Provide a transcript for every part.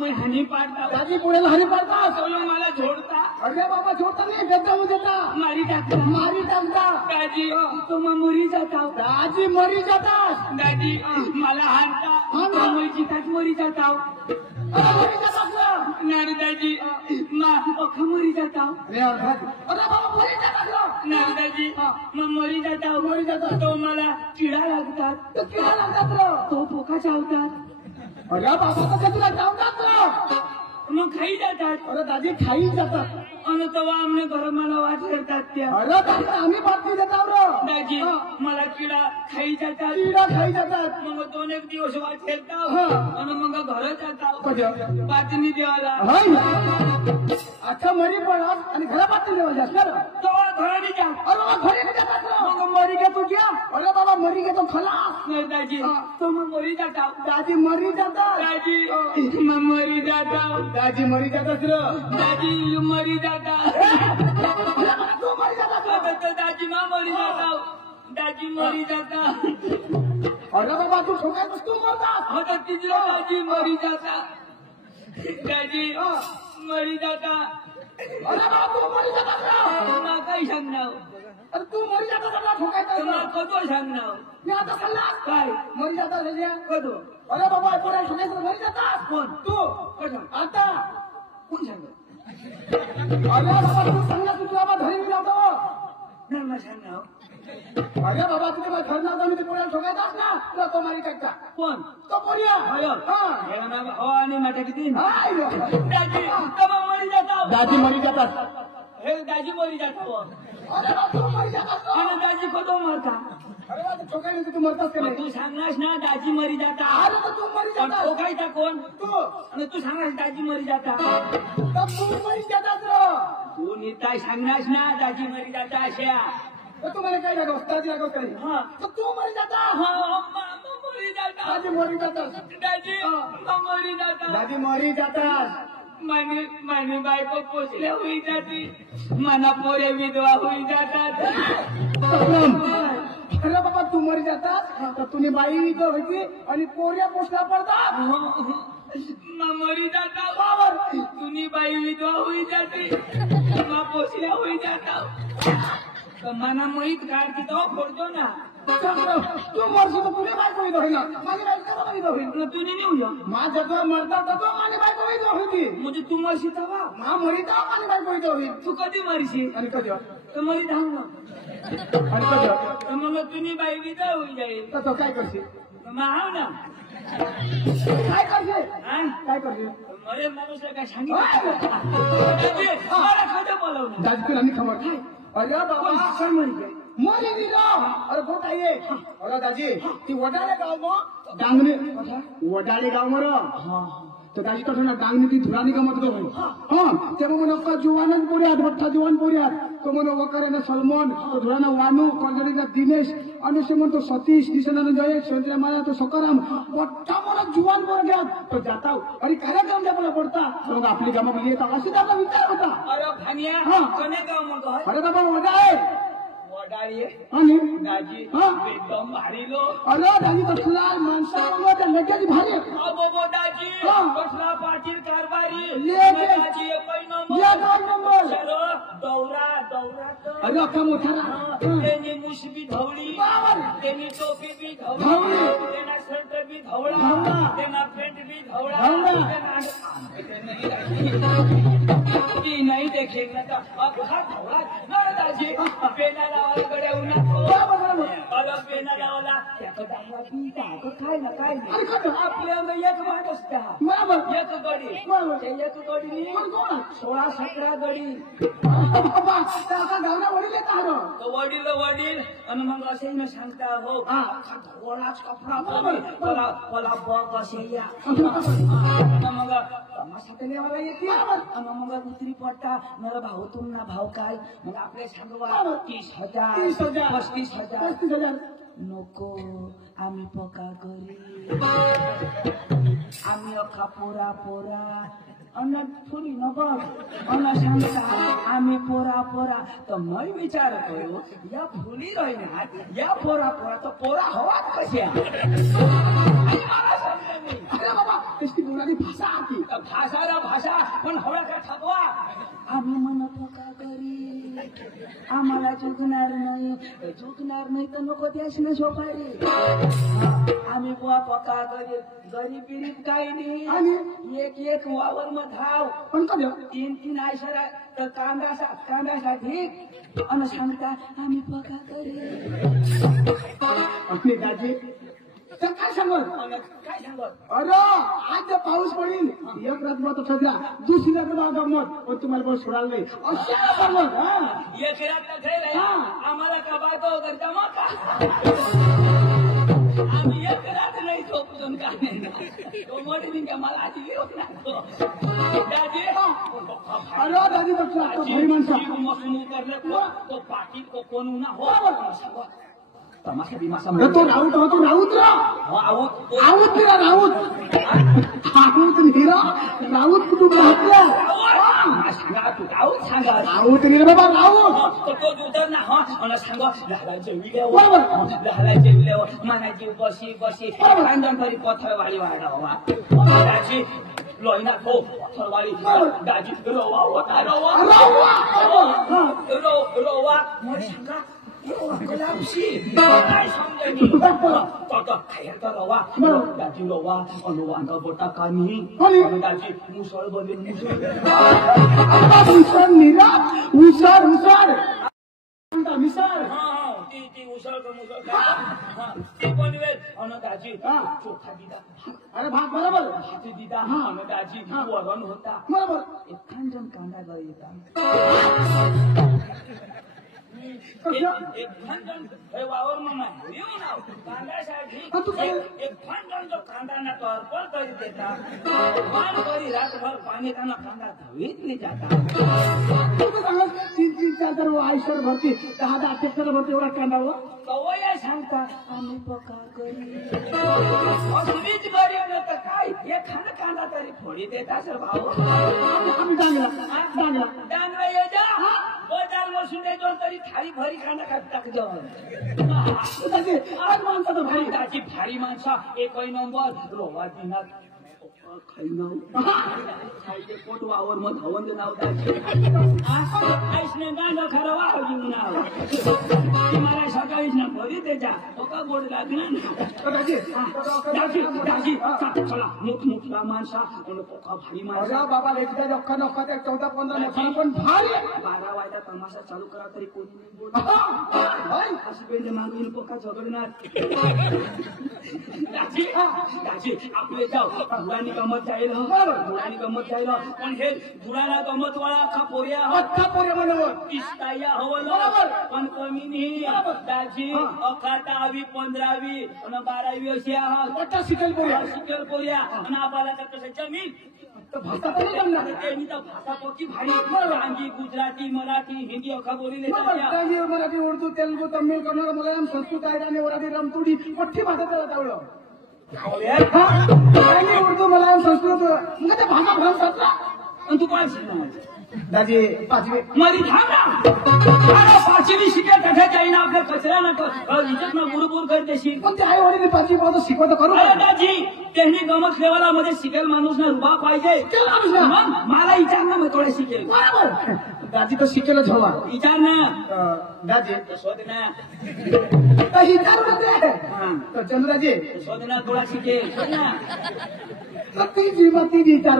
मैं हानी पाडता दाजी पुढे हानी पाडता तो मला झोडता अरे बाबा छोटा नाही गद्दाम देता मारी टाकता दाजी तो मरी जाता दाजी मरी जातात दाजी मला हाणता मरीची मरी जाता मरी जातात नारू दाजी मरी जाता अरे बाबा मरी जातात नारू दाजी मरी जाता तो मला किडा लागतात किडा लागतात तो पोका चावतात अरे बाबा कसं तुला चावतात मग खाई जातात अरे दाजी खाई जातात आणि तेव्हा आमने घर मला वाट करतात त्या अरे दाजी आम्ही बातमी देतात दाजी मला किडा खाई जातात किडा खाई जातात मग 2-1 दिवस वाट करतात आणि मग घर जातात बातमी देवाला आता मरी पडत आणि घरा बातमी देवायची असणार तो घराने जा अरे घरी नाही जातात मग मरी घेतो क्या अरे बाबा मरी घेतो खलास नाही दाजी तो मग मरी जातात दाजी मरी जातात दाजी मग मरी जातात दाजी मरी जातात दाजी मरी जातात तू मरी जातात दाजी मरी जातात दाजी मरी जातात अरे बाबा तू ठोकायच तू मरतात आता तिसरा दाजी मरी जातात दाजी मरी जातात अरे बाबा तू मरी जातात मला काही सांगणार अरे तू मरी जातात ठोकायचं मला कधो सांगणार मी आता खाल्ला काय मरी जातात कधो अरे बाबा पोरा ठोकायचं मरी जातात कोण तू कसं आता कोण सांगत अरे बाबा तू सांगा तू तुला घरी जातो नाही मला सांगणार अरे बाबा तुझे मला घर नव्हता मी ते पोऱ्याला ठोकायचास ना तुला तो मारी टाकता कोण तो पोरिया आणि माझ्या किती दाजी मरी जातात दाजी मरी जातात हे दाजी मरी जातात अरे बाबा तू मरी जातात आणि दाजी कधो मरता अरे बाबा ठोकायला तू मरतास का नाही तू सांगलास ना दाजी मरी जातात अरे तर तू मरी जातात ठोकायचा कोण तू आणि तू सांगलास दाजी मरी जातात तर तू मरी जातात तू निताय सांगलास ना दाजी मरी जाता अशा तू मला काय लागवस दाजी लागवस काही हा तर तू मरी जातात मरी जातात दाजी मरी जातात दाजी मरी जातात दाजी मरी जातात मानी बायको पोचल्या होई जाते मना पोरे विधवा होई जातात अरे बाबा तू मरी जातात तर तुम्ही बाई होती आणि पोऱ्या पोचल्या पडतात मरी जाता बाबर तुम्ही बाई विधवा होई जाते पोचल्या होई जातात मना मोहित काढती तो फोडतो ना तू मरशी तर तुझी बायको होईल होईल माझी बायको होईल होईल तुम्ही नेऊया माझ्या जर मरतात तर तो माझी बायको होईल होती म्हणजे तू मरशी तवा मा मरी तर माझी बायको होईल होईल तू कधी मरशी आणि कधी तर मरी धाव ना आणि कधी मग तुम्ही बाई विधवा होई जाईल तर तो काय करशील महाव ना काय करशील काय करशील मरे माणूस काय सांगितलं मला खरं बोलवलं दाजी तुला मी खबर अरे बाबा सण म्हणजे मरी दिला अरे कोण काय अरे दाजी ती वडाळे गाव मग डांगणे वडाळे गाव मर तर दाजी कसं ना डांगणी ती धुरानी गमत गो हा तेव्हा म्हणून अक्का जुवानच पोऱ्यात मोठा जुवान पोऱ्यात तो म्हणून वकारेनं सलमान तो धुराना वानू कॉलगडीचा दिनेश आणि से म्हणतो सतीश दिसनानं जयेश संजय माया तो सकाराम मोठा मोठा जुवान पोरग्यात तो जाता आणि कार्यक्रम द्यायला पडता मग आपली गमा येत अशी त्याचा विचार होता अरे भानिया कोणे गाव मग अरे बाबा वडाळे वडाळी आणि दाजी एकदम भारी लोक अरे दाजी कसला माणसा त्या लेक्याची भारी अबो दाजी कसला पाटील कारभारी दाजी एक नंबर दौरा अरे अख्खा मोठा त्यांनी मुसबी धवळी त्यांनी टोपी बी धवळी त्यांना शर्ट बी धवळा त्यांना पेंट बी धवळा नाही देखेल अख्खा धवळा ना दाजी पेना लावायला गड्या उन्हात पेना लावायला काय ना काय आपल्या एक माणूस एक गडी एक गडी 16-17 गडी वडील आणि मग असे न सांगता हो वडाच कपडा मला बघ असे या मग तमाशा लेवाला येते आणि मग उतरी पडता मला भाऊ तुमना भाव काय मग आपले सांगवा 30,000 35,000 नको आम्ही पका घरी आम्ही अख्खा पोरा अन्न थोडी न बघ अन्न सांगता आम्ही पोरा पोरा तर मी विचार करू या फुली राहिल्यात या पोरा पोरा तर पोरा हवात कशा मला समजलं नाही. अरे बाबा कशी बोलाली भाषा आती भाषाला भाषा पण हवं का ठकवा आम्ही म्हणतो का करी आम्हाला झुकणार नाही तर नको त्याच ना झोपारी आम्ही बुवा पका करी गरीबीरीत काही नाही आणि एक वावर मग धाव पण का तीन आयशरा तर कांद्यासाठी अन सांगता आम्ही पका करी आपली दाजी तर काय सांगत काय सांगत अरे आज जर पाऊस पडेल एक रात्र तर सध्या दुसरी रात्र गमत पण तुम्हाला पण सोडायला नाही अशा सांगत एक रात खेळ आम्हाला का बातो करता मग का आम्ही एक रात नाही झोपतून का नाही तो मोठी का मला आधी येऊन लागतो दादी अरे दादी बघतो आता भाई माणसं मसनू करले तो पाठी को कोण ना हो तमाशा बिमाशा तो राऊत होतो राऊत राऊत निरा राऊत कुटुंब सांगा राऊत निरा बाबा राऊत तो जुदर ना हा सांगा लहरायचे विल्यावर मनाची बशी भांडणभरी पथरवाडी वाढवा दाजी लोईना हो पथरवाडी दाजी रोवा होता रोवा मग सांगा गुलाबशी काय समजणी खायचा रवा दाजी रवा अनुवांगा बोटा कानी दाजी मुसळ बदल उसळ निरा उसळ मिसळ ती उसळ ती बनवेल अन दाजी चोखा दिदा अरे भात बरोबर भात दिदा अन दाजी वरण होता बरोबर एखादं कांदा गळीता वावर मग येऊन कांद्यासाठी एक फांडण जो कांदा तर्पण करी देतात रातभर पाणी त्यांना कांदा धवीतली जातात तीन चार आयुष्यावर भरती 10 ट्रॅक्टर भरती एवढा कांदा कवया सांगता आम्ही पका करी तुम्हीच बरी तर काय एखादा कांदा तरी फोडी देता सर भाऊ आम्ही डांगला ये जा बाजार बसून येतो तरी थाळी भरी कांदा टाकतो आज माणसाचं भारी त्याची भारी माणसा एकही नंबर रोवा दिनात खायचे पोट वावर मग धवंद नाव आईसने गाणं खरं वाव घेऊन नाव मला सकाळीच ना भरी त्याच्या का गोड लागणार दाजी चला मोठा माणसा पोका भारी माणसा बाबा एकदा नक्का 14-15 नफा पण भारी 12 वाजता तमाशा चालू करा तरी कोणी बोल अशी बेंड मागून पोका झगडणार दाजी आपले जाऊ धुळानी गमत जाईल पण हे धुळाला गमत वाळा अख्खा पोऱ्या म्हणून इष्टाया हवं पण कमी नाही दाजी 11वी 15वी आणि 12वी अशी आहात शिकेल पोऱ्या आणि आपल्याला तर कसं जमीन भाषा पोकी भारी अंगी गुजराती मराठी हिंदी अख्खा बोली मराठी उर्दू तेलुगू तमिळ कन्नड मल्याळम संस्कृत आयराणी वराठी रामतुडी मोठी भाषा त्याला त्यावलं उर्दू मल्याळम संस्कृत मग त्या भाषा भरमतात आणि तू काय शिकणार दाजी 5वी मरी थांब ना 5वी शिकेल कशा जाईना आपल्या कचरा नका विचार ना बुरबुर करते शिक पण ते आई वडील 5वी पाहतो शिकवत करू दाजी त्यांनी गमत लेवाला मध्ये शिकेल माणूस ना रुबा पाहिजे मला विचार ना मग थोडे शिकेल बरोबर दाजी तो शिकेलच हवा विचार ना दाजी शोध ना विचार मध्ये तर चंद्राजी शोध ना थोडा शिकेल शोध ना तीच विचार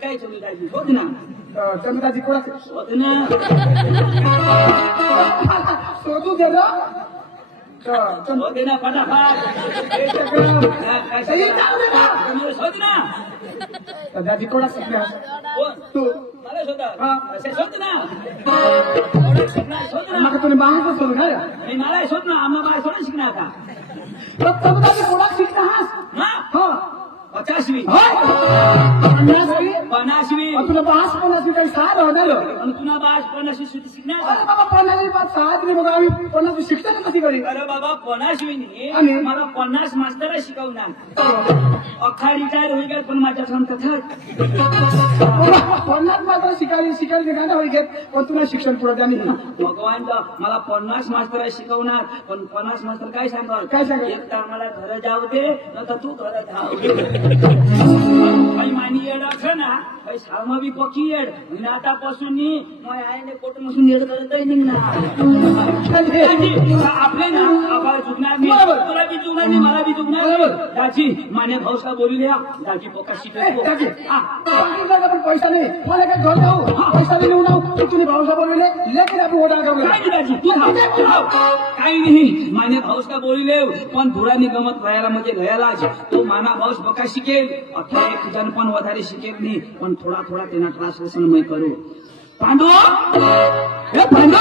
काय चंद्राजी शोध ना चंद्राजी कोणा शोध ना शोधू दे ना शोध ना फटाफट शोध ना दाजी कोणा शिकल्या तू मला शोध ना मग तुम्ही बाहेर शोध ना मला शोध ना आम्हाला बाहेर थोडं शिकणार का कोणा शिकणार हा 50वी 50वी 50 तुला 50 काही 6 राहणार आणि तुला 50 सुटी शिकणार अरे बाबा 50 मग आम्ही 50 शिकताना कशी करी अरे बाबा 50 आणि? मला 50 मास्तर शिकवणार अख्खा रिटायर होईल का पण माझ्या संग कथा 50 मात्र शिकायला गाणं होईल पण तुला शिक्षण पुढे द्या नाही भगवान मला 50 मास्तर शिकवणार पण 50 मास्तर काय सांगाल एक तर मला घर जाऊ दे न तर तू घर जाऊ दे काही मानी येड असं ना काही साम बी पकी येड म्हणजे आतापासून मग आईने पोट मसून येड करत निघणार आपले ना आपल्याला चुकणार नाही तुला बी चुकणार नाही मला बी चुकणार दाजी माने भाऊसा बोलू द्या दाजी पोका शिकवतो पण पैसा नाही मला काय घर जाऊ पैसा नाही नेऊ ना तुम्ही भाऊसा बोलले लेकर आपण ओढा काही नाही माने भाऊस का बोलिले पण धुरानी गमत व्हायला म्हणजे घ्यायलाच तो माना भाऊस बका शिकेल अथवा एक जण पण વધારે शिकेल नाही पण थोडा थोडा तेना ट्रान्सलेशन मैं करू पांडू हे पांडू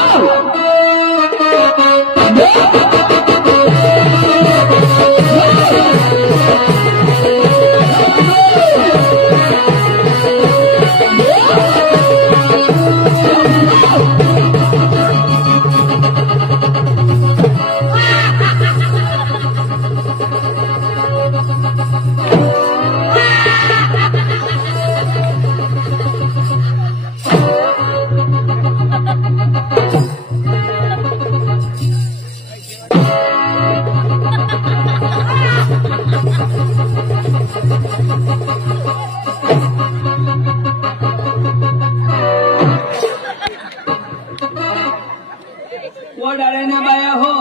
वडाळ्याने बाया हो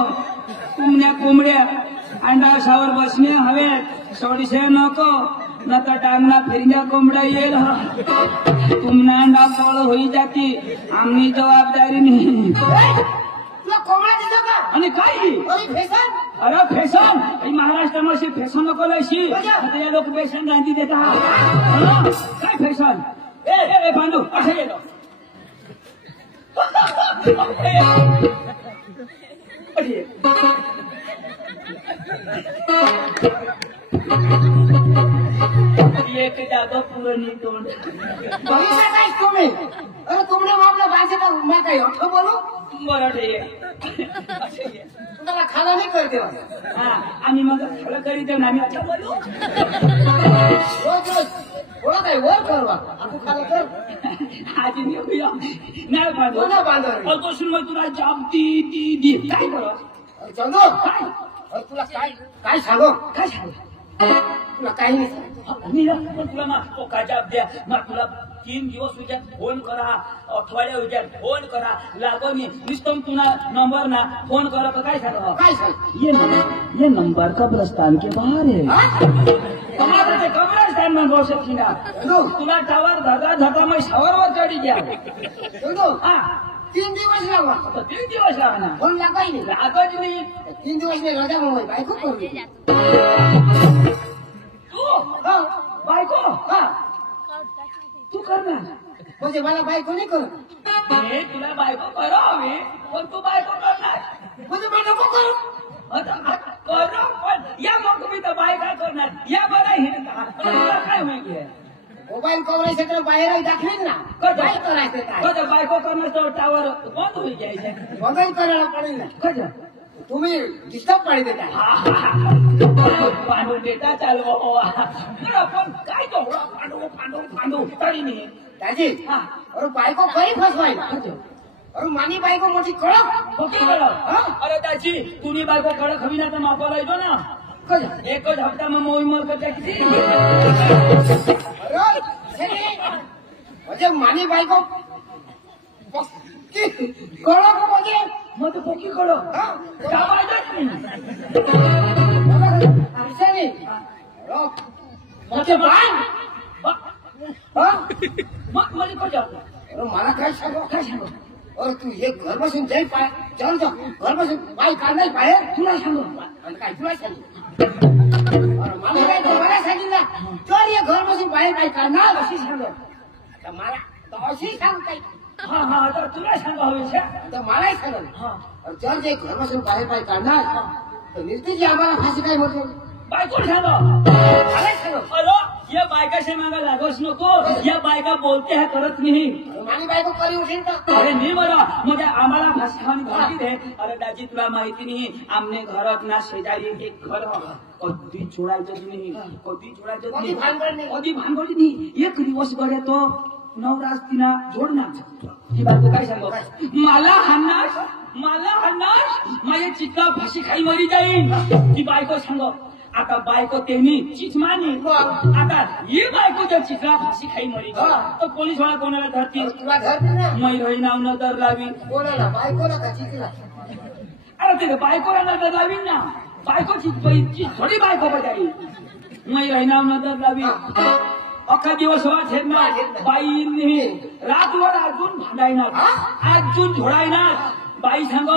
कुमण्या कोंबड्या अंडाशावर बसणे हवेत सोडीशे नको न तर टांगना फिरण्या कोंबड्या येईल तुमना अंडा पोळ होई जाती आमनी जबाबदारी नाही आणि काही अरे फॅशन महाराष्ट्रामध्ये फॅशन नको लयशी आता या लोक फॅशन गांधी देतात काय फॅशन ए पांडू असं गेलो एक जागा पुरणी तोंड भविष्य काय तुम्ही अरे तुमने आपल्या भाषेला मैं काय अठो बोलू बरं तुम्हाला खाला नाही करते हा आणि मग खाला करी देऊन आम्ही आता बोलू रोज रोज थोडं काय वर करवा आपण खाला कर आजी नेऊया नाही बांधव कोणा बांधव अतोसून मग तुला जाब दी काय करा चंदू काय तुला काय सांगू तुला काही नाही तुला ना का जाब द्या मग तुला 3 दिवस उद्या फोन करा अठवाड्या उद्या फोन करा लागो मी निस्तम तुला नंबर ना फोन करा तो काय सांग ये नंबर कब्रस्तान के बाहर है तुम्हारे कब्रस्तान में हो सकती ना तुला टावर धका मैं शावर चढ़ी गया हाँ 3 दिवस लागवा तो 3 दिवस लागना फोन लगाई नहीं लागत नहीं 3 दिवस में रजा मोबाईल बायको करू तू बायको हा तू कर ना म्हणजे मला बायको नाही करू तुला बायको करो हवी पण तू बायको करणार म्हणजे मी नको करू करो पण या मग मी तर बायका करणार या बघा हिंडता काय माहिती मोबाईल कवरायचं तर बाहेर दाखवेल ना काय करायचं काय बायको करणार तर टावर बंद होईल घ्यायचं मोबाईल करायला पडेल ना कसं तुम्ही डिस्टर्ब पाहिजे काय पांडू डेटा चालव पण काय तो पांडू तरी नाही दाजी अरे बायको कधी फसवायला अरे मानी बायको मोठी कळक अरे त्याची तुम्ही बायको कडक हवी ना तर मापाला येतो ना एकच हप्ता मग मोही मग किती म्हणजे मानी बायको कळक म्हणजे मग तू पोकी कडक मला काय सांगू अरे तू हे घर बसून जाई पाय चल जा घर बसून बाई काढणार बाहेर तुला सांगू काय तुला सांगू मला काय मला सांगितलं चल हे घर बसून बाहेर काय काढणार अशी सांग मला अशी सांग काही हा तर तुला सांगावे तर मलाही सांगल चल जे घर बसून बाहेर काय काढणार तर निर्तीची आम्हाला फाशी काय होते बायको सांगा मलाही सांगल या बायकाशी मागा लागोच नको. या बायका बोलते है करत नाही. माझी बायको करी उठेल का? अरे नाही बरं म्हणजे आम्हाला भाषावानी भाजी दे. अरे दाजी तुला माहिती नाही आमने घरात ना शेजारी एक घर कधी जोडायचं नाही. कधी जोडायचं कधी भानगड नाही. कधी भानगड नाही. एक दिवस बरे तो नवराज तिला जोडणार. ती बायको काय सांगतो मला हाणणार माझ्या चित्ता फाशी खाई मरी जाईल. ती बायको सांग आता बायको त्यांनी चिच मानी. आता ही बायको जर चित्रा फाशी खाई मरी तर पोलीस वाला कोणाला धरतील. तुला धरते ना. मै नाव न तर लावी. कोणाला बायकोला का चितीला? अरे ते बायकोला न तर लावीन ना. बायकोची थोडी बायको बजाई. मै नाव न तर लावी. अख्खा दिवस वाट ना बाईंनी रातभर अजून भांडायणार अजून झोडायणार. बाई सांग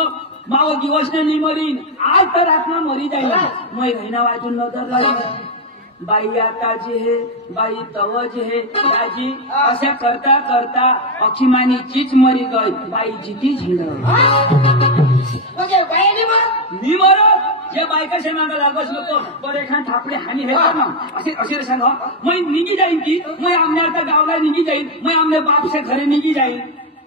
माव दिवस नाही मरीन आज तर रात्र मरी जाईल. मै महिना वाजून न तर लावी. बाई आता जे हे बाई तव जे हे दाजी अशा करता करता अखिमानी चीच मरी गई. बाई जिती झिंड म्हणजे बाईने मर मी मरत. या बायकाच्या मागे लागत नको. बरं एखाद थापडे हानी हे ना असे सांग मै निघी जाईन की मै आमने आता गावला निघी जाईन. मै आमने बापच्या घरी निघी जाईन.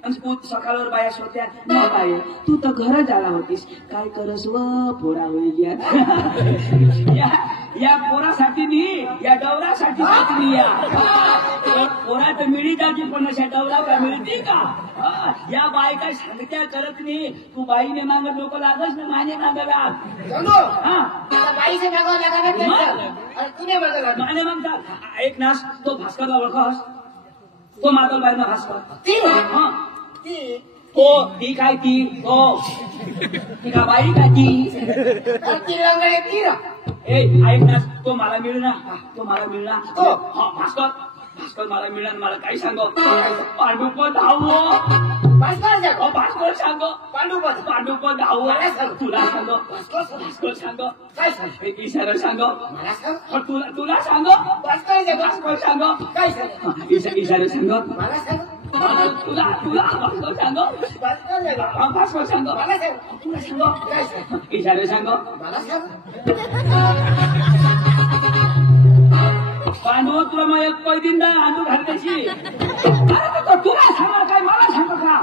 सकाळवर बाया होत्या न बाय तू तर घरच आला होतीस काय करस व पोरा होईल. या पोरासाठी नाही या डवरासाठी या पोरा तर मिळी जाती पण अशा डवरा का मिळते का. या बायका सांगत्या करत नाही. तू बाईने मागत लोक लागच ना माने मागायला. बाईचे मागावं लागणार तुने मागायला माने मागतात. एक नाश तो भास्करला ओळखस तो मागल बाई ना भास्कर. ती काय ती का बाई काय ती ऐक ना तो मला मिळणार भास्कर मला मिळणार. मला काही सांगो पांडुपत धावो भास्कर सांगो पांडुपत धावो तुला सांगो भास्कर सांगो काय सांग एक इशारा सांगो मला सांग तुला सांगो भास्कर सांगो काय सांग इशारा सांगो मला सांग तुला भास्कर सांगो भास्कर सांगो मला सांग तुला सांगो काय सांग इशारा सांगो मला सांग पांडव तुला मग एक पैदिंदा आणू घालण्याची. तुला सांगा काय मला सांगतो का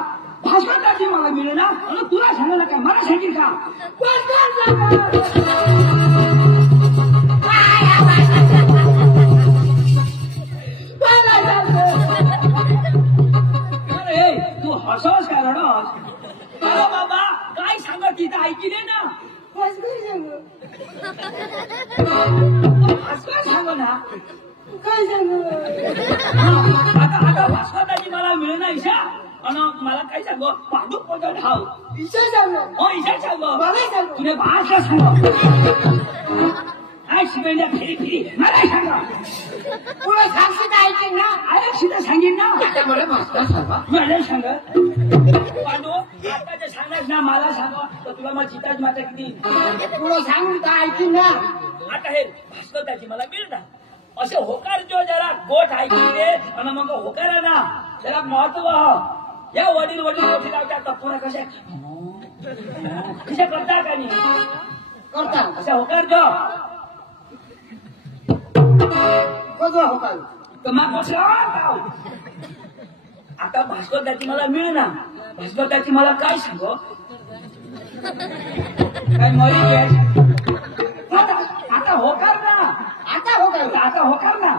भास्करची मला मिळेल ना तुला सांगायला काय मला सांगेल का. अरे तू हसवस काय रडस. अरे बाबा काय सांगत तिथं ऐकले ना भास्कर सांगो ना काय सांग आता भास्करची मला मिळेल ना ईशा आणि मला काय सांगो पांडुपत धाव इच्छा सांग ईशा सांगो मला सांग तुझे भाषा सांगो काय शिकवल्या फिरी मला सांगा तुला सांगशील ऐकेन ना अरे सीधा सांगेन ना मला भास्कर सांगा मला सांग पांडू आता जे सांगायच ना मला सांगा तर तुला मग चिताच माता किती तुला सांग तर ऐकेन ना. आता हे भास्करची मला मिळणार असे होकार जो जरा गोठ ऐकले आणि मग होकार ना जरा महत्व या वडील मोठी लावतात तपुरा कशा करता का नाही करता अशा होकार जो कसं होता तर मग आता भास्करची मला मिळणार भास्करची मला काय सांगो काय मरी आता होकार ना आता होकार ना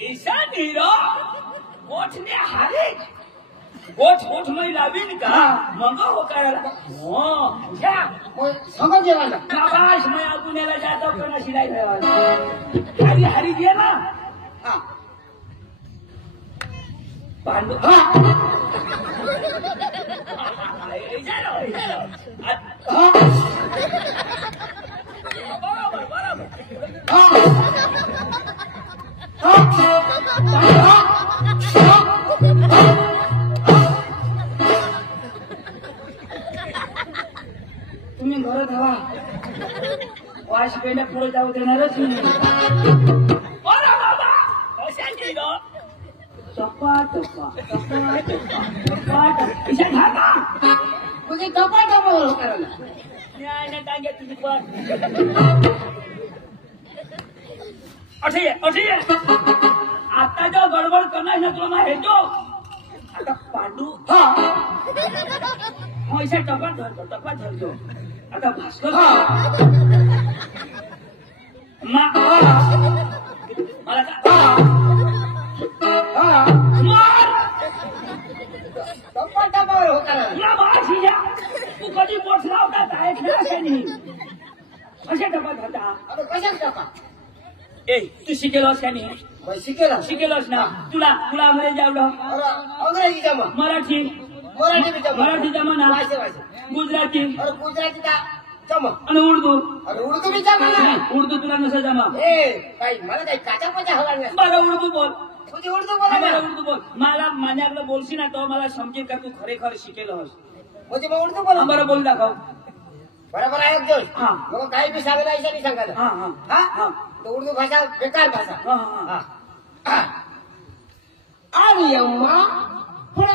ईशा नीरो गोठने हारे गोठ मै लावीन का मग होकाराला समज जेवायला प्रकाश मैं पुण्याला जातो पण शिलाई हरी हरी घे ना पांडू तुम्ही घरात हवा वाश पेंड्या पुढे जाऊ देणारच नाही तुझी कपाट करायला तुझी पण अठे आता जो गडबड करणार ना तुला मा हेतो आता पांडू ऐसा टपात धरतो आता भास्कर मला टप्पा होता तू कधी बोट लावतात ऐकलं अशा टपात धरता आता कशाच टप्पा ए तू शिकेलोस का नाही शिकेलोस ना तुला अंग्रेजी आवडं अंग्रेजी जमा मराठी जमा ना गुजराती जमा आणि उर्दू बी जमा ना उर्दू तुला नसं जमा काही मला काही काचा पचा हवा नाही मला उर्दू बोल तुझी उर्दू बोला मला उर्दू बोल मला माझ्याकडे बोलशी ना तो मला समजेल का तू खरे शिकेलोस म्हणजे मग उर्दू बोला बरं बोल दाखव बरोबर आहे जोश हा मग काही बी सांगायला ऐसा नाही सांगायला हा तो उर्दू भाषा बेकार भाषा हा आणि अम्मा फळ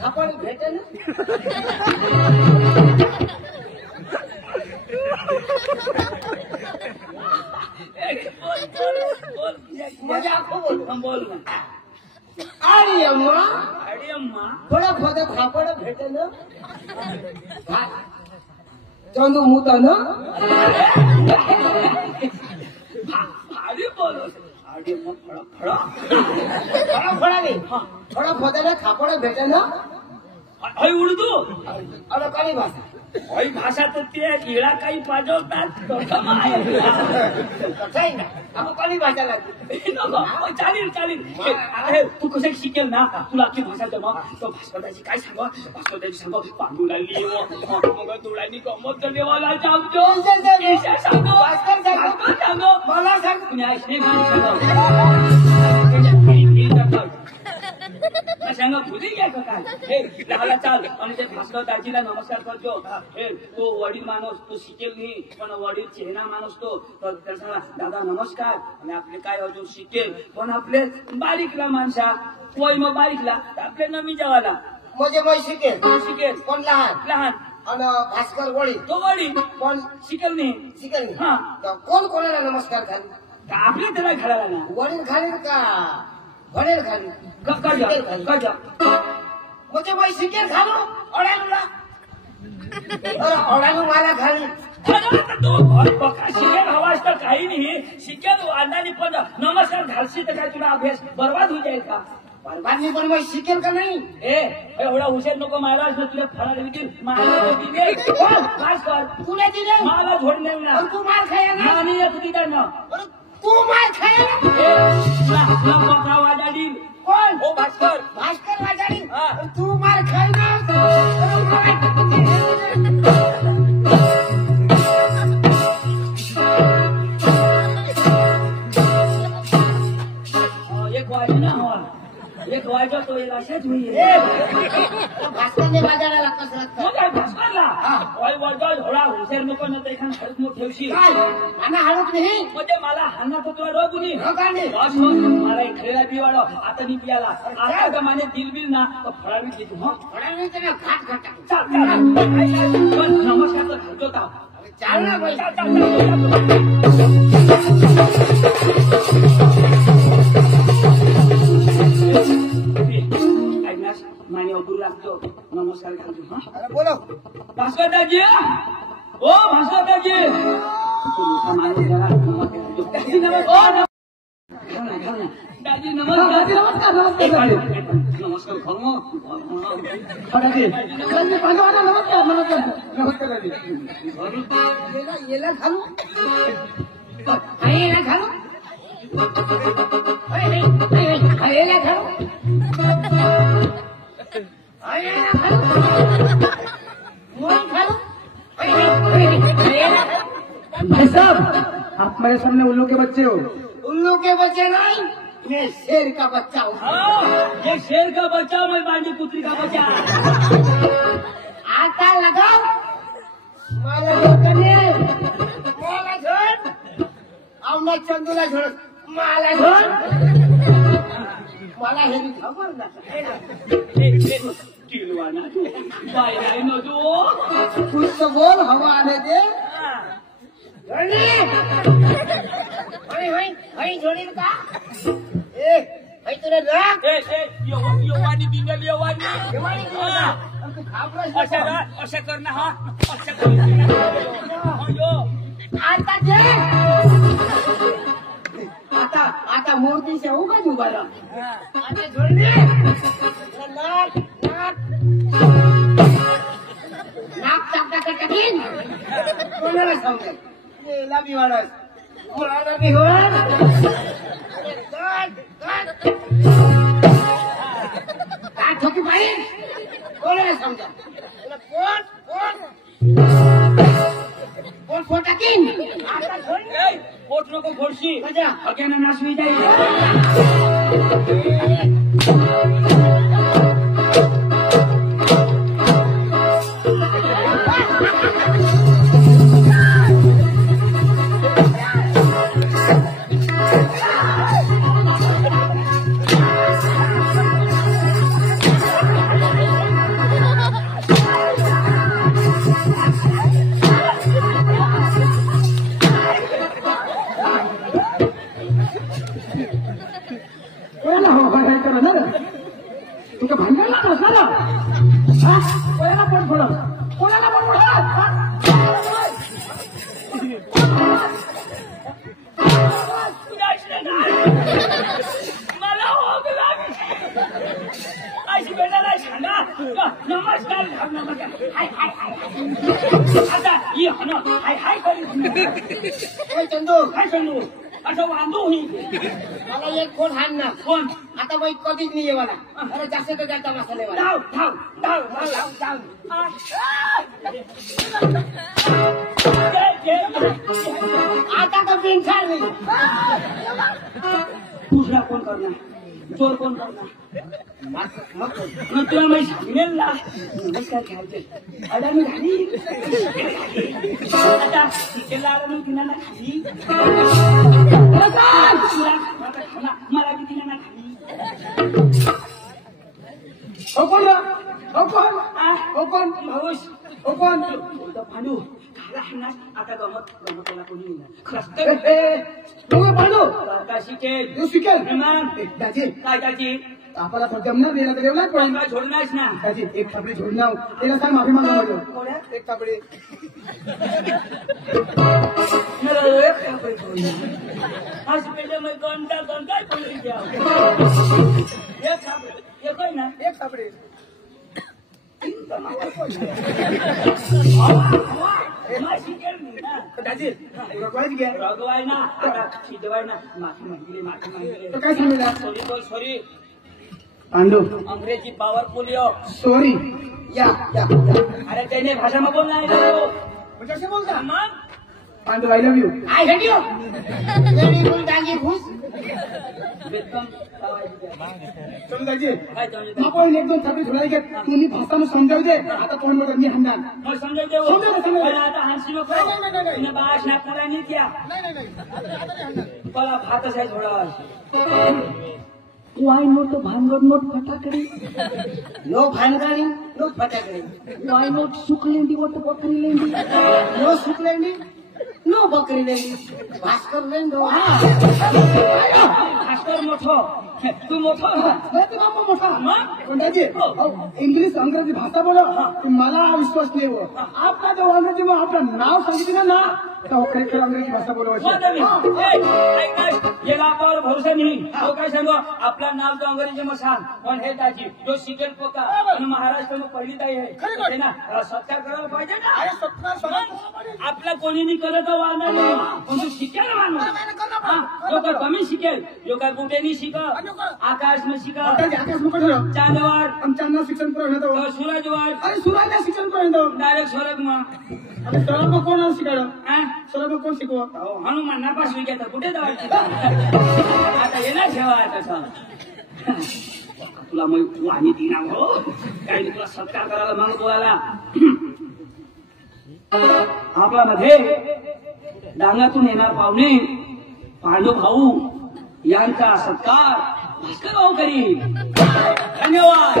थापड भेटेल मजा बोल ना आणि अम्मा फळ थापड भेटेल चंदू मुतन फळाने फळाने थापड भेटेल उर्दू अरे काही भाषा भाषा तर ते इळा काही पाजवतात आपण कमी भाषा लागते चालेल तू कसं शिकेल ना तुला अख्खी भाषा जमा तो भास्करदाची काय सांग पांडू लागली मग डोळ्यांनी गमत देवाला सांगतो सांगो मला सांग सांगा भुली घ्या का काय हे चाल आणि ते भास्कर दाजीला नमस्कार करतो हे तो वडील माणूस तो शिकेल नाही पण वडील चेहरा माणूस तो त्याला दादा नमस्कार आणि आपले काय अजून शिकेल पण आपले बारीकला माणसा वय मग बारीकला आपले नमी जेवाला म्हणजे मग शिकेल पण लहान आणि भास्कर वडील तो वडील पण शिकेल नाही हा कोण कोणाला नमस्कार घाल आपले त्याला घालायला ना वडील घालेल का वडील घालेल म्हणजे मग शिकेल घालू ओढालू मला घाली शिकेल हवाच तर काही नाही शिकेल अंदाने पण नमस्कार घालशी तर काय तुला अभ्यास बरबाद होऊ जाईल का बरबाद नाही पण मग शिकेल का नाही एवढा हुशार नको महाराज तुला फराळ देतील तुला दिले मला झोडले ना तू मार खायला आणि तू मार खायला तुला वाजाडी कोण हो भास्कर वाजाडी तू मार खायला एक वाजा तो अशाच भास्करने बाजाराला कसरत भास्करला थोडा हुशार नको ना तर एखादा हळद मग ठेवशी मला हळद नाही म्हणजे मला हाना तो तुला रोग मला एक खेळा पिवाडो आता मी पियाला आता माझे दिल ना तर फळावी घेतो नमस्कार तर घालतो का चाल ना माने अगुरू लागतो नमस्कार घालतो हा बोलो भास्कर दाजी ओ भास्कर दाजी दाजी नमस्कार याला घालू भाई साहब आप मेरे सामने उल्लू के बच्चे हो उल्लू के बच्चे नहीं मैं शेर का बच्चा हूँ ये शेर का बच्चा मैं बांधी पुत्री का बच्चा आता लगाओ मला लोकांनी मला झोड आमना चंदूला झोड मला झोड मला हे खबर किलवाना कुछ तो बोल हवा आने दे जोडील का ए भाई तुला राग योवानी बिंगल योवानी जेवानी अशा कर ना हा अशा कर आता जे आता मूर्ती उभा उभा आता जोडले नाक टाकता कठीण कोणाला समजेल लाभी वाढत कोणाला बी होणार काय ठोकी पाहिजे कोणाला समजा कोण फोटा किन आता ए पोट नको फोडशी मजा अगेना नासवी जाईल तुझं भांडण असणार कोणाला पण फोडत कोणाला पण मला अशी बेटाला सांगा नमस्कार आता ही हन हाय हाय करी चंदू काय सांगू असं वांदू होईल मला एक कोण हाण ना कोण आता बाई कधीच नाही येवाला अरे जास्त तर जाता मसाले धाव धाव धाव धाव धाव आता तर बिनसार नाही दुसरा कोण करणार चोर कोण करणार मग तुला मी सांगेल ना नमस्कार घ्यायचे अडा मी घाली आता तिथे लाडू किनाला खाली मला बी तिला खाली ओपन भाऊस ओपन भांडू खाला हाणास आता गमत गमतला कोणी नाही दोघे पांडू काशी के तू शिकेल विमान त्याची काय त्याची आपल्याला तो जमणार नाही ना तर जेवणार पण काय झोडणारच ना त्याची एक थापडी झोडणार त्याला सांग माफी मागा कोण्या एक थापडी आज पहिले मी घंटा घंटा बोलली जाऊ एक आहे ना एक थापडी शिकेल मी ना त्याची रगवायची घ्या रगवाय ना आता शिजवाय ना माफी मागितली तर काय सांगितलं सॉरी बोल सॉरी पांडू अंग्रेजी पावरफुल यो सॉरी या या अरे त्याने भाषा में बोलना है म्हणजे असे बोलता मग Pandu I love you I hate you ready फुल डांगी घुस वेलकम चलो दाजी काय चालू आपण एक दोन थापडी झोडायला घेत तुम्ही भाषा समजावू दे आता कोण म्हणतो मी हंडान मग समजा देऊ समजा. पण आता हंसी नको नाही. तुला बाश ना करा नाही क्या मला भातच आहे थोडा वाय नोट भानगड नोट फटाकडी नो भानगाडी नो फटाकडी वाय नोट सुकलेंदी वट बकरी लेंदी नो सुकलेंडी नो बकरी लेंडी भास्कर लेंडो भास्कर मोठो तू मोठो बापा मोठा मग कोणताची इंग्लिश अंग्रेजी भाषा बोला मला विश्वास नाही हो आपला जो अंग्रेजी मग आपलं नाव सांगितलं ना तर खरेखर अंग्रेजी भाषा बोलवायची गेला आपल्यावर भरोसा नाही तो काय सांगू आपला नाव तो अंग्रेजी में सांग पण हे त्याची जो शिकेल पोका आणि महाराष्ट्र में पहिली ताई आहे ना सत्कार करायला पाहिजे ना आपला कोणी नाही करत वाढणार नाही पण तू शिकेल माणूस जो काय कमी शिकेल जो काय बुटेनी शिकल आकाश में शिकल आकाश मुख ठरव चांदवाड आमच्या सूचन पर्यंत सूरजवाड अरे सुरायला शिक्षण पर्यंत डायरेक्ट स्वर्ग मग अरे सरळ कोण शिकायला हा सरळ कोण शिकवा हनुमान नापास विकेता कुठे जायचं आता येणार ठेवा तसं तुला मग वाणी दिना हो काही तुला सत्कार करायला मागतो आला आपला मध्ये डांगातून येणार पाहुणे पांडू भाऊ यांचा सत्कार भास्कर भाऊ करी धन्यवाद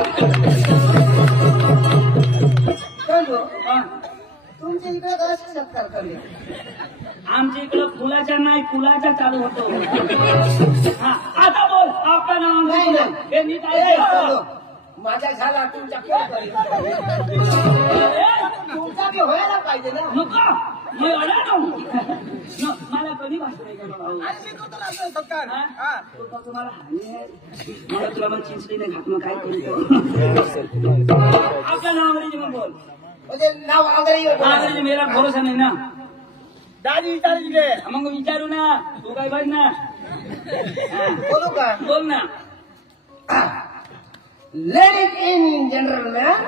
तुमच्या इकडे कसं सत्कार करूया आमच्या इकडं फुलाच्या नाही फुलाच्या चालू होतो हा आता बोल आपलं नाव नाही, नाही. हे नीट ए, आहे चलो. माझा झाला तुमच्या कोण करेल तुमचा बी व्हायला पाहिजे ना नको मी अडा मला कधी भाषण आहे का भाऊ आणि शिकवतो ना असं सत्कार हा? तो फक्त मला हानी आहे मला तुला मग चिंचली नाही घात मग काय करू आपलं नाव अंग्रेजी मग बोल म्हणजे नाव वगैरे अंग्रेजी मेरा भरोसा नाही ना दादी विचारायची घे मग विचारू ना तू काय बघ ना हा, बोलू का बोल ना लेडीज इन जनरलमॅन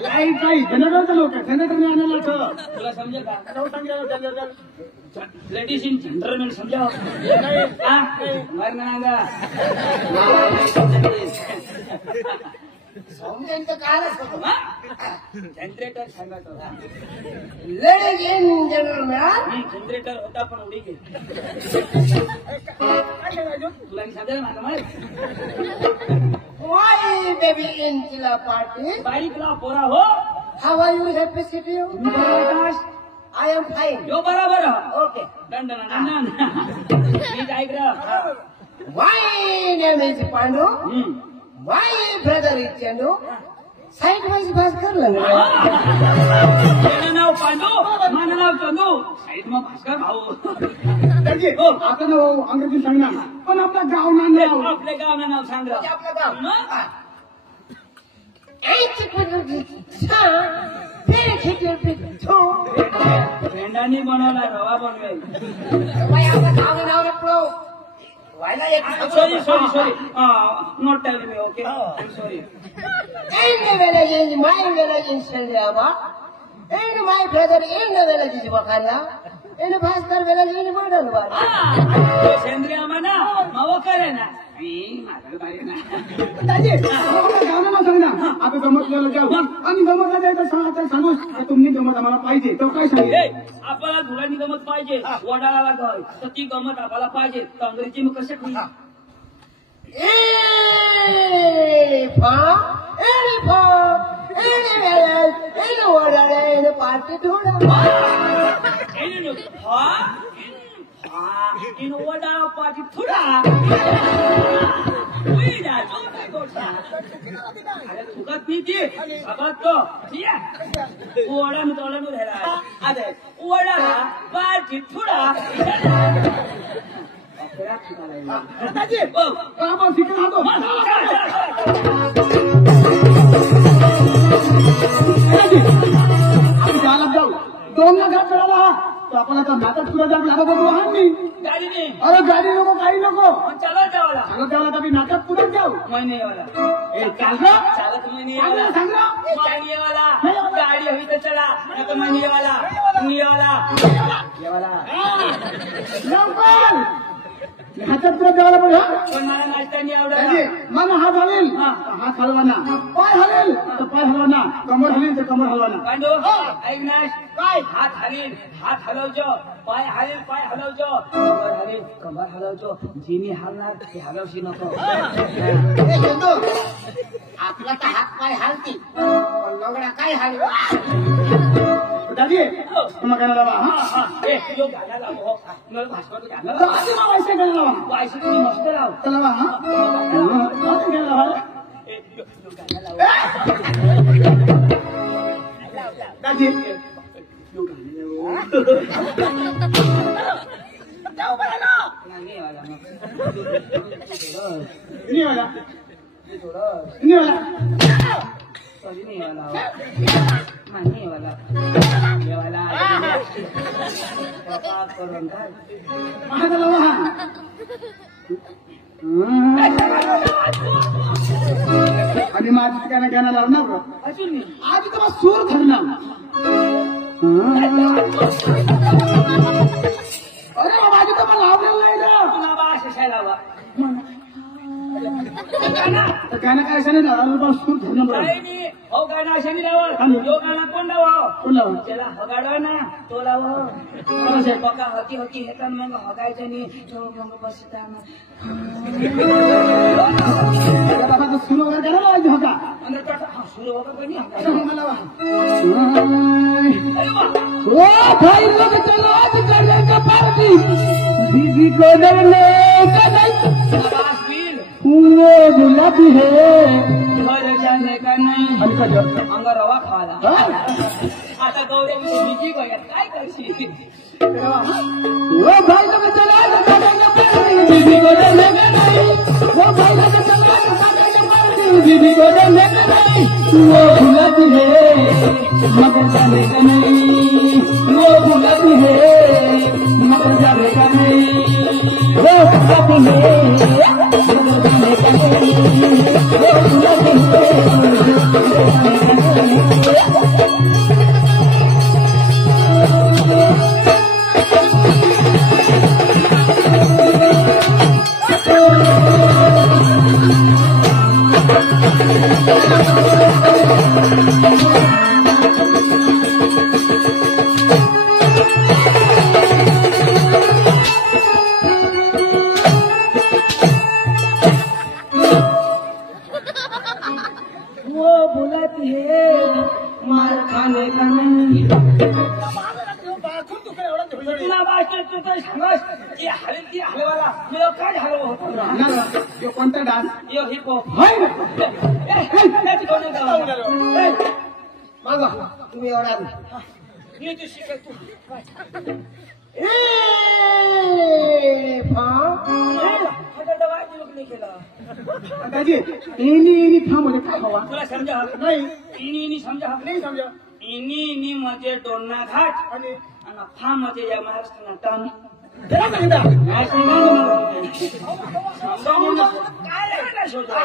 लाईट नाही जनरेटर लोक जनरेटरने आणायला ठेव. तुला समजेल का नाव सांगितलं जनरेटर लेडीज इन जनरल समजाव समजायचं कालच होतं जनरेटर सांगत होता लेडीज इन जनरलमॅन जनरेटर होता पण उडी गेली तुला मी समजेल माझं माहिती वाय बेबी इन चिला पार्टी बारीकला पोरा हो how are you happy city I am fine यो बराबर ओके दंडन मी ऐक my name is Pandu my brother is Chandu side wise Bhaskar नाव पांडू माझं नाव चंदू साईड मग भास्कर भाऊ दाजी, आता नाव अंग्रेजी सांगणार पण आपलं गाव नाव आपल्या गावनं नाव सांग आपलं गाव मग? फ्रेंडांनी बनवला रवा बनवेल आपलं गाव नाव नको व्हायला एक sorry sorry sorry not telling me okay sorry In the village is my village in Sandiaba. And my brother in the village is Wakala. And Bhaskar village in Modanwala. सेंद्रिय म्हणा माव करे ना माझं बाई ना दाजी, आपलं गाव नाव सांग ना आता गमतला जाऊ आणि गमतला जायचं सांगू तुम्ही गमत आम्हाला पाहिजे तो काय सांगेल आपल्याला धुळ्यानी गमत पाहिजे वडाळाला घर तर ती गमत आपल्याला पाहिजे तर अंग्रेजी मग कशा ठेवी Any water in a party to in vada पाठी थोडा अरे चुकत नाही ती सगळ्यात तो वडा मी तोडा मी राहिला अरे वडा पाठी थोडा दाजी, काम शिकला तो आम्ही गावाला जाऊ दोन घाट चढावा तो आपण आता नाटक सुरू जाऊ लागत होतो हा मी गाडीने अरे गाडी नको काही नको चालत जावाला चालत जाऊ आता मी नाटक पुढे जाऊ महिने वाला ए चाल ग. चालत महिने सांग वाला ना, सांग ना. गाडी वाला गाडी हवी तर चला नाही तर महिने वाला येवाला लवकर हातात पुढे जायला पाहिजे पण मला नाश्ता नाही दाजी, आवडत मला हात हलेल हात हलवाना पाय हलेल तर पाय हलवाना कमर हलेल तर कमर हलवाना पांडू ऐक ना काय हात हलवજો पाय हलवજો कमर हलवજો जिनी हलणार ते हलवशी नको आपला तर हात पाय हालती पण लवडा काय हाल दादी तुम्हाला काय लावा हा ए यो गाणं लाव हो मला भाषण गाणं तर आधी मला वैसे काय लावा वायसी तुम्ही मस्त लाव तर लावा हा आधी काय लावा ए यो गाणं लाव दादी यो गाणं जाऊ बरं ना नाही वाला नहीं वाला नहीं वाला सॉरी नहीं वाला नहीं वाला ये वाला पापा करून काय माझा लावा हा आणि माझी काय गाणं लावणार बरं अजून नाही आज तर सूर धरणार अरे माझी तर मला लावलेलं नाही ना पुन्हा बा अशा लावा तर गाणं काय असं नाही ना सूर धरणं बरं काही नाही हो गाणं अशा नाही लावा यो गाणं कोण लावा कोण लावा त्याला हगाडवा ना तो लावा बघा हकी हकी हे तर मग हगायचं नाही तो मग बसता बाबा तर सूर वगैरे गाणं लावायचं होता सुरू होतं का नाही असं मला लावा अरे वाह ओ भाई लोग चलो आज करेंगे पार्टी दीदी को डरने का नहीं शाबाश वीर वो गुलाबी है घर जाने का नहीं हल्का जो अंग रवा खाला आता गौरव विकी गया काय करशील ओ भाई लोग चलो आज करेंगे पार्टी दीदी को डरने का नहीं वो भाई लोग चलो आज करेंगे पार्टी दीदी को डरने का नहीं वो गुलाबी है मगर जाने का नहीं वो गुलाबी है मगर जाने का नहीं वो गुलाबी है मगर जाने का नहीं वो गुलाबी है वो बुलाती है मार खाने का नहीं तुला बाकी तू तर सांगस की हलेल की हलवाला मी काय हलव होतो यो कोणता डान्स यो हिप हॉप होय त्याची कोणी गावा मागा तुम्ही एवढा मी तू शिकत तू हटा दवाई लोक नाही केला दाजी एनी था मध्ये काय हवा तुला समजा नाही इनी समजा नाही समजा इनी मध्ये डोना घाट आणि आणि फा मध्ये या महाराष्ट्रात टन त्याला सांगितलं काय सांगितलं काय लागलं शोधा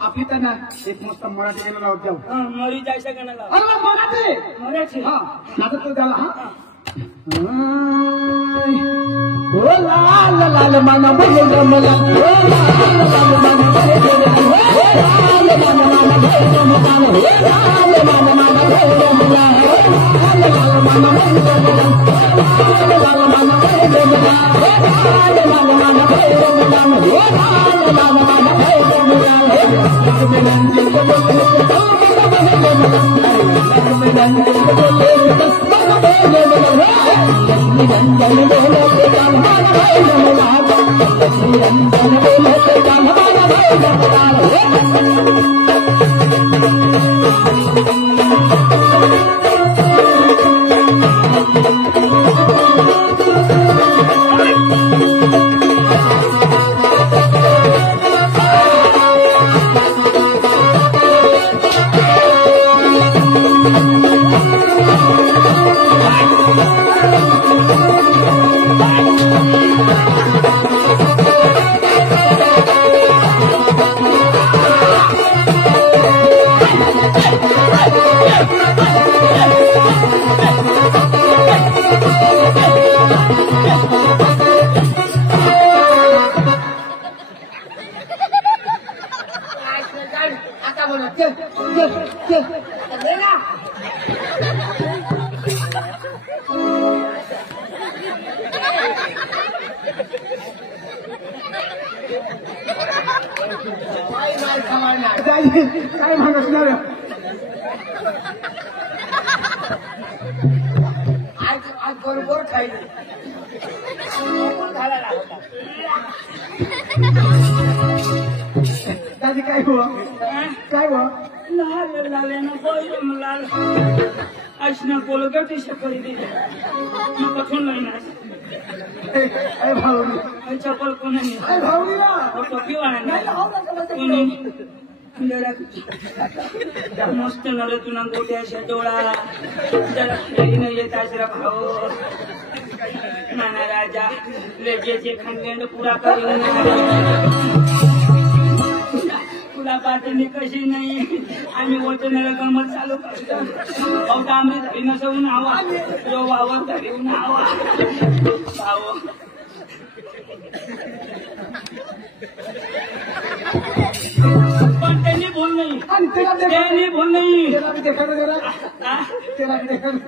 आपली त्यांना एक मस्त मराठी गाणं लावत जाऊ मरी जायचं का नाही अरे मराठी मराठी हा नाचत तो त्याला हा ओ लाल लाल मन भय मला ओ लाल लाल मन भय मला ओ लाल लाल मन भय मला ओ लाल लाल मन भय मला लाल लाल मन भय मला लाल लाल मन भय मला लाल लाल मन भय मला ओ लाल लाल मन भय आता बोला चल चल चल ना काय म्हणणार आज बरोबर खायला घालायला होता दादी काय हुआ काय हुआ लाल लाल्यानं बोलून लाल अशना कोलगटी शकली दिली मग कठून नाही ना अरे भाऊनी चप्पल कोणी अरे भाऊनी ना फोटो किंवा कोणी मस्त नरे तुला गोट्याच्या डोळा जरा खेळीनं येत आजरा भाऊ नाना राजा लेजेचे खंडेंड पुरा करून तुला पाठवणी कशी नाही आम्ही बोलतो ना गमत चालू करतो बहुधा आम्ही धरी नसवून आवा जो वावर धरीहून आवा भाऊ पण त्यांनी बोल नाही आणि त्यांनी बोल नाही त्याला बी देखायला जरा हा? त्याला बी देखायला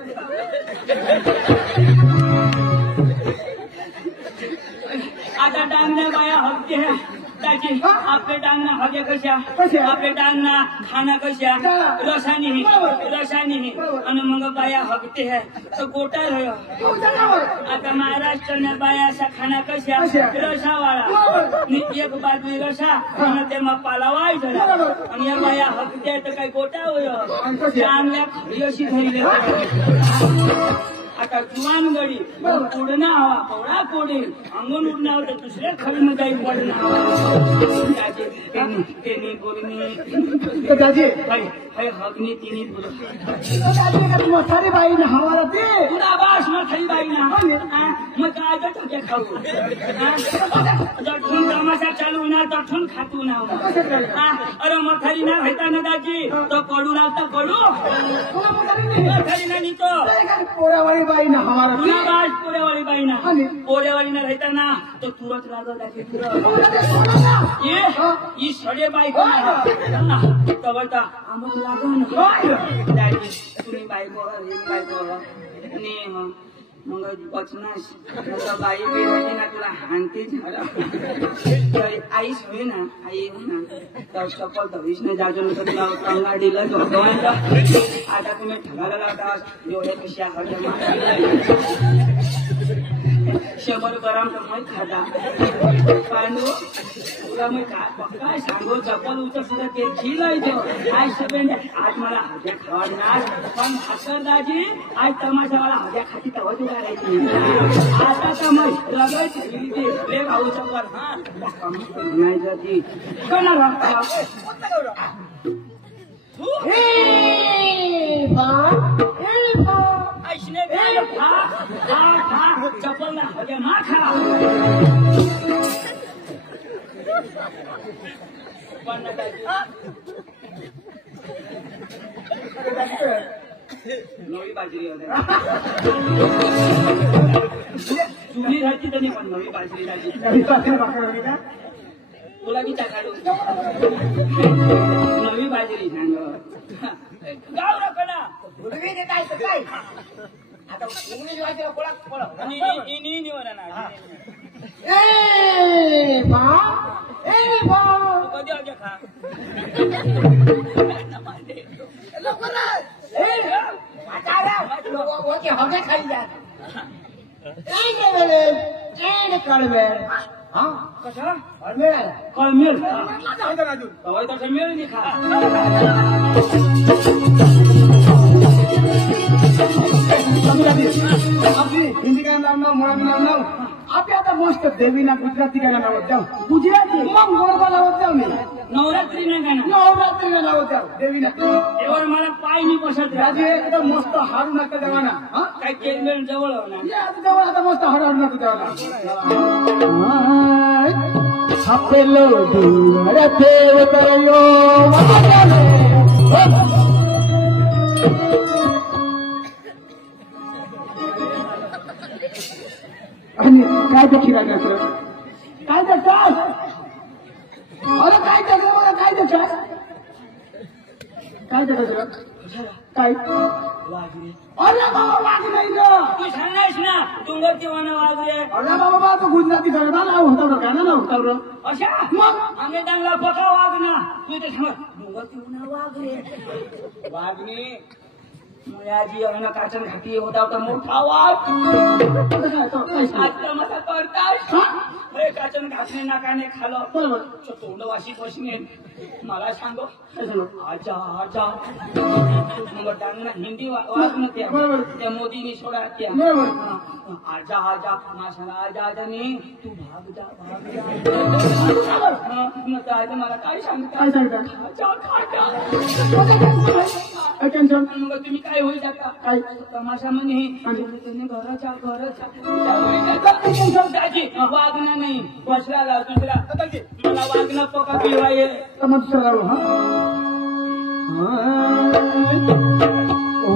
आता डांगण्या बाया हक्के त्याची आपले डांगणा हगे कशा कशा? आपले डांगणा खाना कशा हा. रसानी आणि मग बाया हगते है तो गोटा रह्यो आता महाराष्ट्र बाया अशा खाना कशा कशा? रसावाळा नि एक बाजू रसा आणि ते मग पालावाय झाला आणि या बाया हगते तर काही गोटा होय चांगल्या खरी अशी धरले आता जुवान गडी उडणं हवा पवडा कोडे अंगण उडणार तर दुसऱ्या खडीनं काही पडणं त्यांनी बोलणी तर दाजी हगणी तिने म्हातारी बाई हवाला ते पुरा बास म्हातारी बाई ना मग काय तर खाऊ जठून तमाशा चालू ना तठून खातू ना अरे म्हातारी ना भेटा ना दाजी तो कडू लावता कडू म्हातारी ना निघतो पोरावाळी बाई ना हवाला पुन्हा बास पोरेवाळी बाई ना पोरेवाळी ना राहता ना तो तुरत लागत ही सडे बाई तवता आम्हाला लागून तुम्ही बाई बोला मग बचनास बाई बेराजी ना तुला हानते झाला आईच होई ना आई हो ना तर चप्पल धरीच नाही जाजून तुला कंगाडीला झोपवायचं आता तुम्ही ठगायला लावता एवढ्या कशा शंभर ग्राम तर मग खाता पांडू तुला मग काय सांगू चप्पल उतर सुद्धा ते खिलायचं आज सगळ्यांनी आज मला हद्या खावाडणार पण भाकर दाजी आज तमाशा मला हद्या खाती तवा तू करायची आता तर मग रगायची रे भाऊ चप्पल हा नाही जाती चप्पल ना हद्या ना खा नवी बाजरी जुनी राहती तरी पण नवी बाजरी राहती तुला किती काढू नवी बाजरी सांग गाव रकडा काय आता इंग्लिश वाचायला कोळा कधी अगे खा हगे खाली जा कळमेळ हा कसा कळमेळ कळमेल तवाय तसं मिळेल नाही खा आपली हिंदी गाणं लावणार मराठी लावणार आपल्या आता मस्त देवीना गुजराती गाणं लावत जाऊ गुजराती मग गोरबा लावत जाऊ मी नवरात्री नाही गाणं नवरात्रीला लावत जाऊ देवीना तेव्हा मला पाय नाही पसत राजे एकदम मस्त हारू नका जवाना हा काही केळमेळ जवळ होणार ये आता जवळ आता मस्त हारू नका जवाना हापेलो दूर देव करयो आणि काय देखील काय देतात अरे काय देतो मला काय देतात काय देतात काय अरे बाबा वाघ नाही ना तू सांगायस ना डोंगर किंवा वाजरे अरे बाबा तो गुजराती सगळा नाव होता का ना होता अशा मग आम्ही त्यांना बघा वाघ ना तू ते सांग डोंगर किंवा वाघरे वाघने मुळाजी अन्न काचन घाटी होता होता मोठा वाघ आता मसा करतास अरे काचन घाटणे नाकाने खालं तोंड वाशी बसणे मला सांगो आजा आजा मग डांगना हिंदी वाच नव्हत्या त्या मोदीने सोडा त्या आजा आजा माझ्या आजा आजाने तू भाग जा भाग जा मला काय सांगता मग तुम्ही काय होईल आता काय तमाशा म्हणे घराच्या वागणं नाही बसला दुसरा मला वागणं पका पिवा ये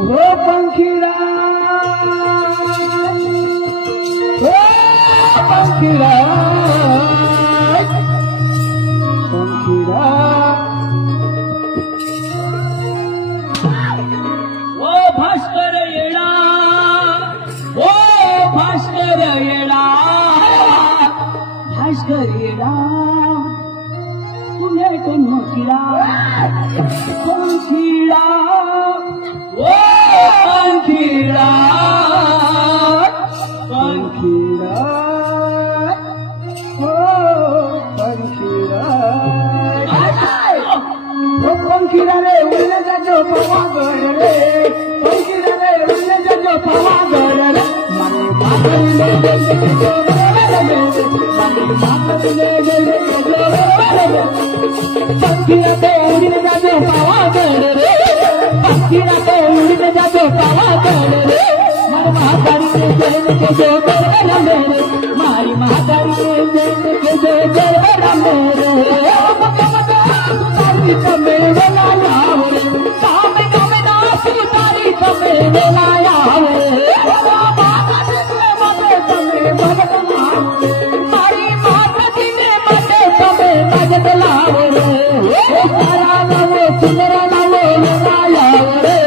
हो पंखीरा हो पंखीरा पंखीरा ओ भास्कर येडा ओ भास्कर येडा पंखीला पंखीला ओ पंखीला पंखीला हो पंखीला ओ पंखीला रे उडले जातो पावागड रे पंखीला रे उडले जातो पावागड रे माने मातले पंखीला ते उडले जातो पावागड रे पंखीला ते उडले जातो पावागड रे मारी महातारी के जो मेरे मारी महातारी के जो मेरे मेरे लाया रे सामे में नाच तारी मेरे लाया रे मारी माता जी ने मते तमे मजद लाओ रे सारा नवो सुंदर नवो लाया रे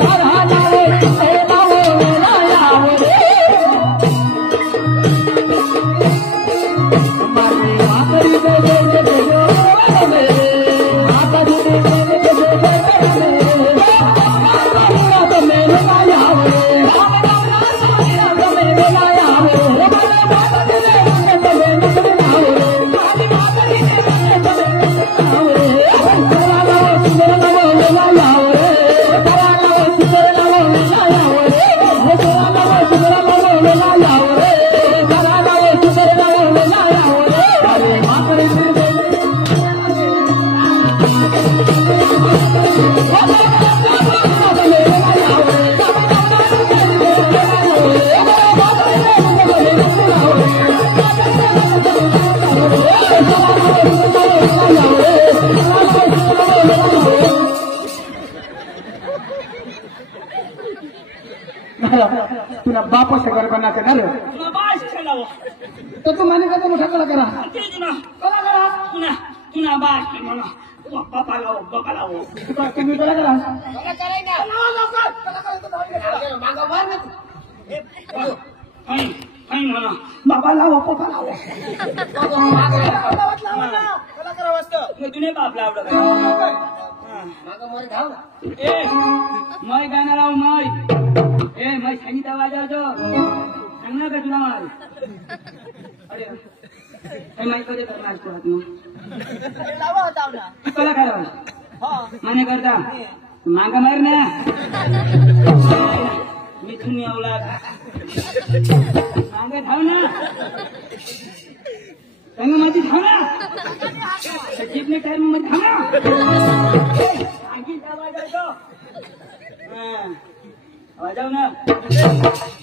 सारा नवो सुंदर नवो लाया रे मारी मातरी दे तुला बाप से घर बनाते ना तो तू माने का तो मोठा कलाकार तुला बास म्हणा बापा लावो तुम्ही कलाकार म्हणा बाबा लावो पप्पा लावो तुने बाप लावलं ए मै गाणं लाव मै ए मै संगीता वाजवतो सांग ना का तुला मार अरे ए मै कधी करणार परत मग कलाकार माने करता मागा मार ना मिथुन औलाद मागे धाव ना संग माझी धाव ना सचिवने टाइम मध्ये धाव ना वाजव ना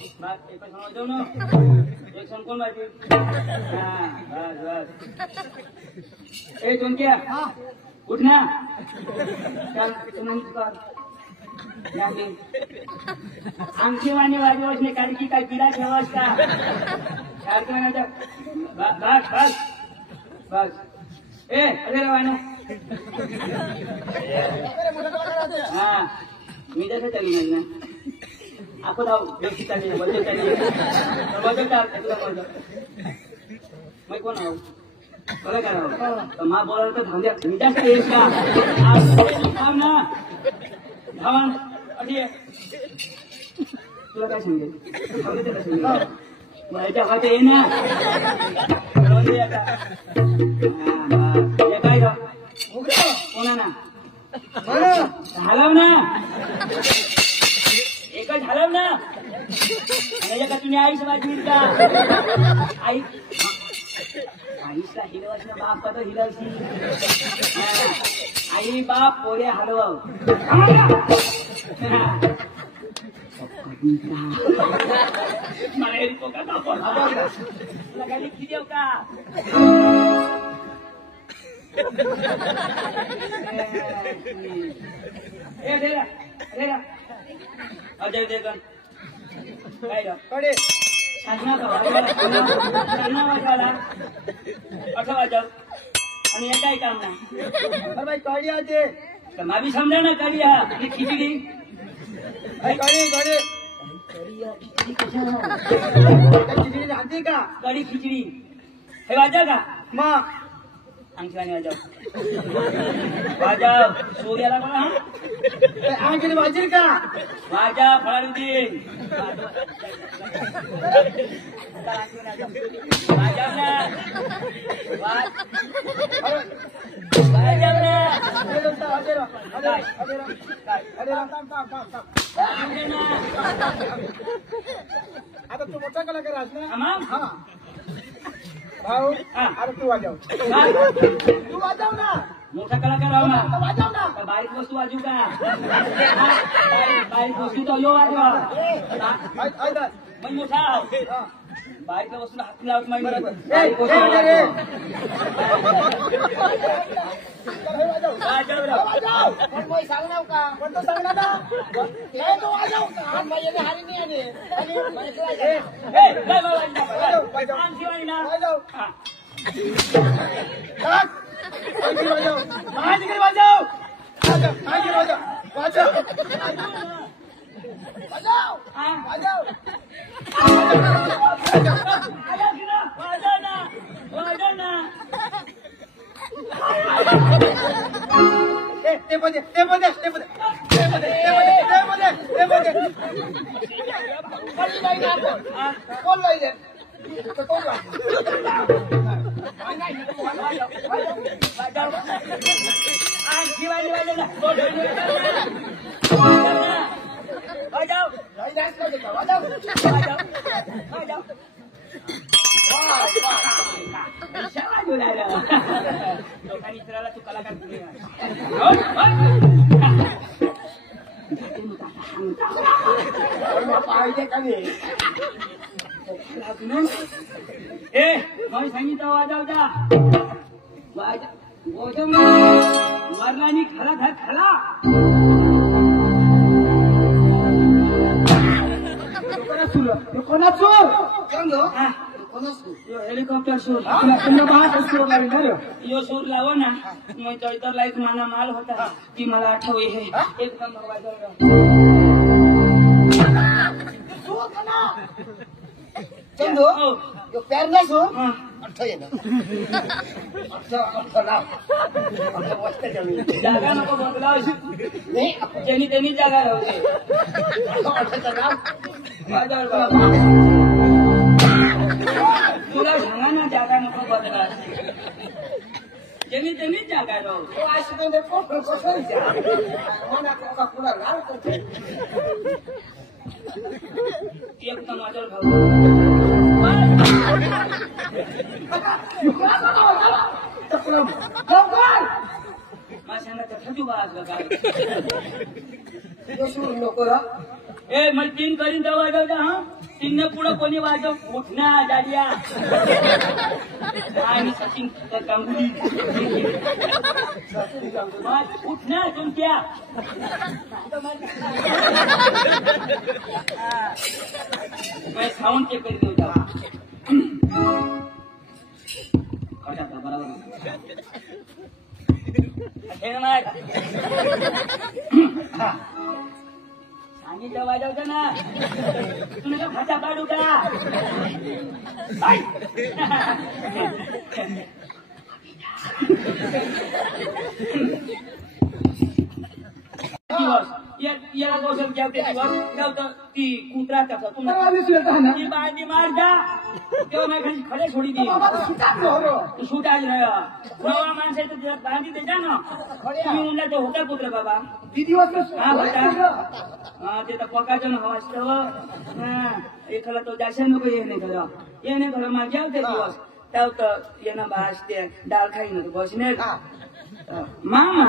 एक वाजव ना एक सण कोण वाजवी बस बस ए चोंक्या उठ ना चल आमची वाणी वाजवस नाही कारण की काय पिढा ठेवास का सारखं बस बस बस ए अरे वाणू हा मी जसं चालली ना आपण धाव व्यक्ती चालली बदल चालली बदल चालतं मग कोण आहो बरं करा मा बोलायला तर धावद्या मी जास्त येईल का थांब ना धावण अशी तुला काय सांगेल माझ्या हात ये ना काय का कोणा ना हलव ना एकच हलव ना का तुम्ही आईस वाजवील का आई आईसला हिलवास ना बाप का तो हिलवशी आई बाप पोरे हलव मला एरिको का बाप तुला लिखी देव का अजय देवगण काय कडे वाजवाला 8 वाजव आणि हे काय काम नाही भाई कड़ी आते मा बी समजा ना कडी हा खिचडी कड़ी खिचडी का कडी खिचडी हे वाजा का माँ अंगठीवाणी वाजव सूर्याला बघा आणखी वाजील का वाजव फळानुद्दीन वाजव ना आता तू मोठा कलाकार आहेस ना मग हा भाऊ आता तू वाजव तू वाजव ना मोठा कलाकार आहो ना वाजव ना बारीक वस्तू वाजू का बारीक वस्तू तो यो वाजवा मग मोठा बारीक वस्तूला हात लावत नाही सांगणार का पण तो सांगणार ना तो वाजव का माझ्या हारी नाही लोकांनी इतराला तू कलाकार पाहिजे का नाही ए मला सांगितलं वाजवता वाजव वरलानी खरा धर खरा कोणाचो हेलिकॉप्टर सूर यो सूर लावा ना मग तो इतर लाईक माना माल होता ती मला आठवली हे एकदम चंदू यो प्यार नाही सो जागा नको बदलाव ज्यांनी त्यांनी जागा राहते तुला सांगा ना जागा नको बदला ज्यांनी त्यांनीच जागा राहू एकदम माझ्यावर भाऊ मला सांगायचं थजू बाजलं काय नको ए मग तीन करीन तर वाजवता हा तीन पुढं कोणी वाजव उठना दाडिया आणि सचिन गांगुली उठना तुमच्या मैं साऊंड चेक करीत होता बरोबर सांगितलं वाजवतं ना तुला का फाटा काढू का याला कौशल ठेवते ठेवतं ती कुत्रा त्याचा तुम्हाला ती बांधी मार जा तेव्हा नाही खाली खडे सोडी दे सुटाच नवा माणसाचं तुला बांधी दे जा ना तुम्ही म्हणला तो होता कुत्रा बाबा हा होता हा ते तर पकाचं ना हवा असतं एखादा तो जाशा नको ये नाही खरं माझ्या ते दिवस त्यावतं येणं भास ते डाळ खाई नको बसणे मामा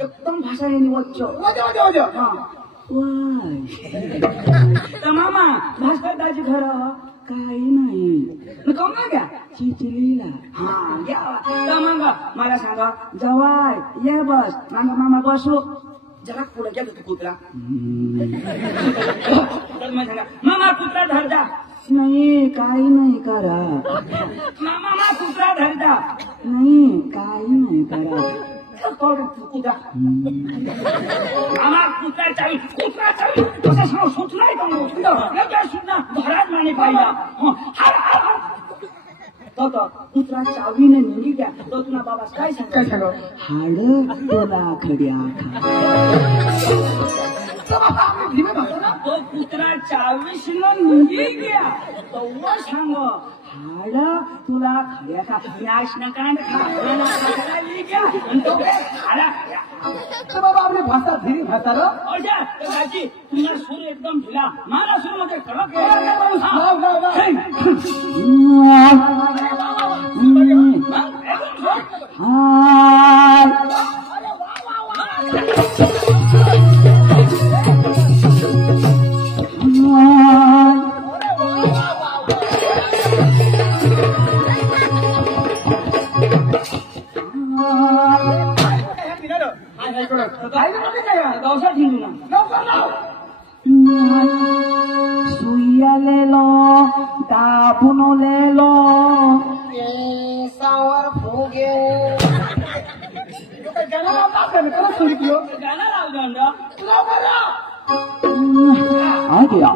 एकदम भाषा येणे वच्चो तर मामा भास्कर दाजी खरं काही नाही कमा घ्या चिचलीला हा घ्या तर मग मला सांगा जवाय ये बस मामा मामा बसू जरा पुढे घ्या तू कुत्रा तर मग सांगा मामा कुत्रा धर जा नाही काही नाही करा मामा कुत्रा धर जा नाही काही नाही करा कुत्रा आम्हा कुत्रा चावी तुझा समोर सुटलाय का घरात माने पाहिला तो कुत्रा चावीने निघी घ्या तो तुला बाबा काय काय सांगा सांग हाड तुला खड्या तो कुत्रा चावीसनं निघी घ्या तो सांग हाड तुला खड्या खा नाशना कांड खा घ्या तो हाडा तर बाबा आपली भाषा धीरी भाषा रो अशा त्याची तुला सूर एकदम ढिला मारा सूर मध्ये कडक गावसा ठेवू ना सुया लेलो दाबून लेलो सावर फुगे गाणं लावलं आ गया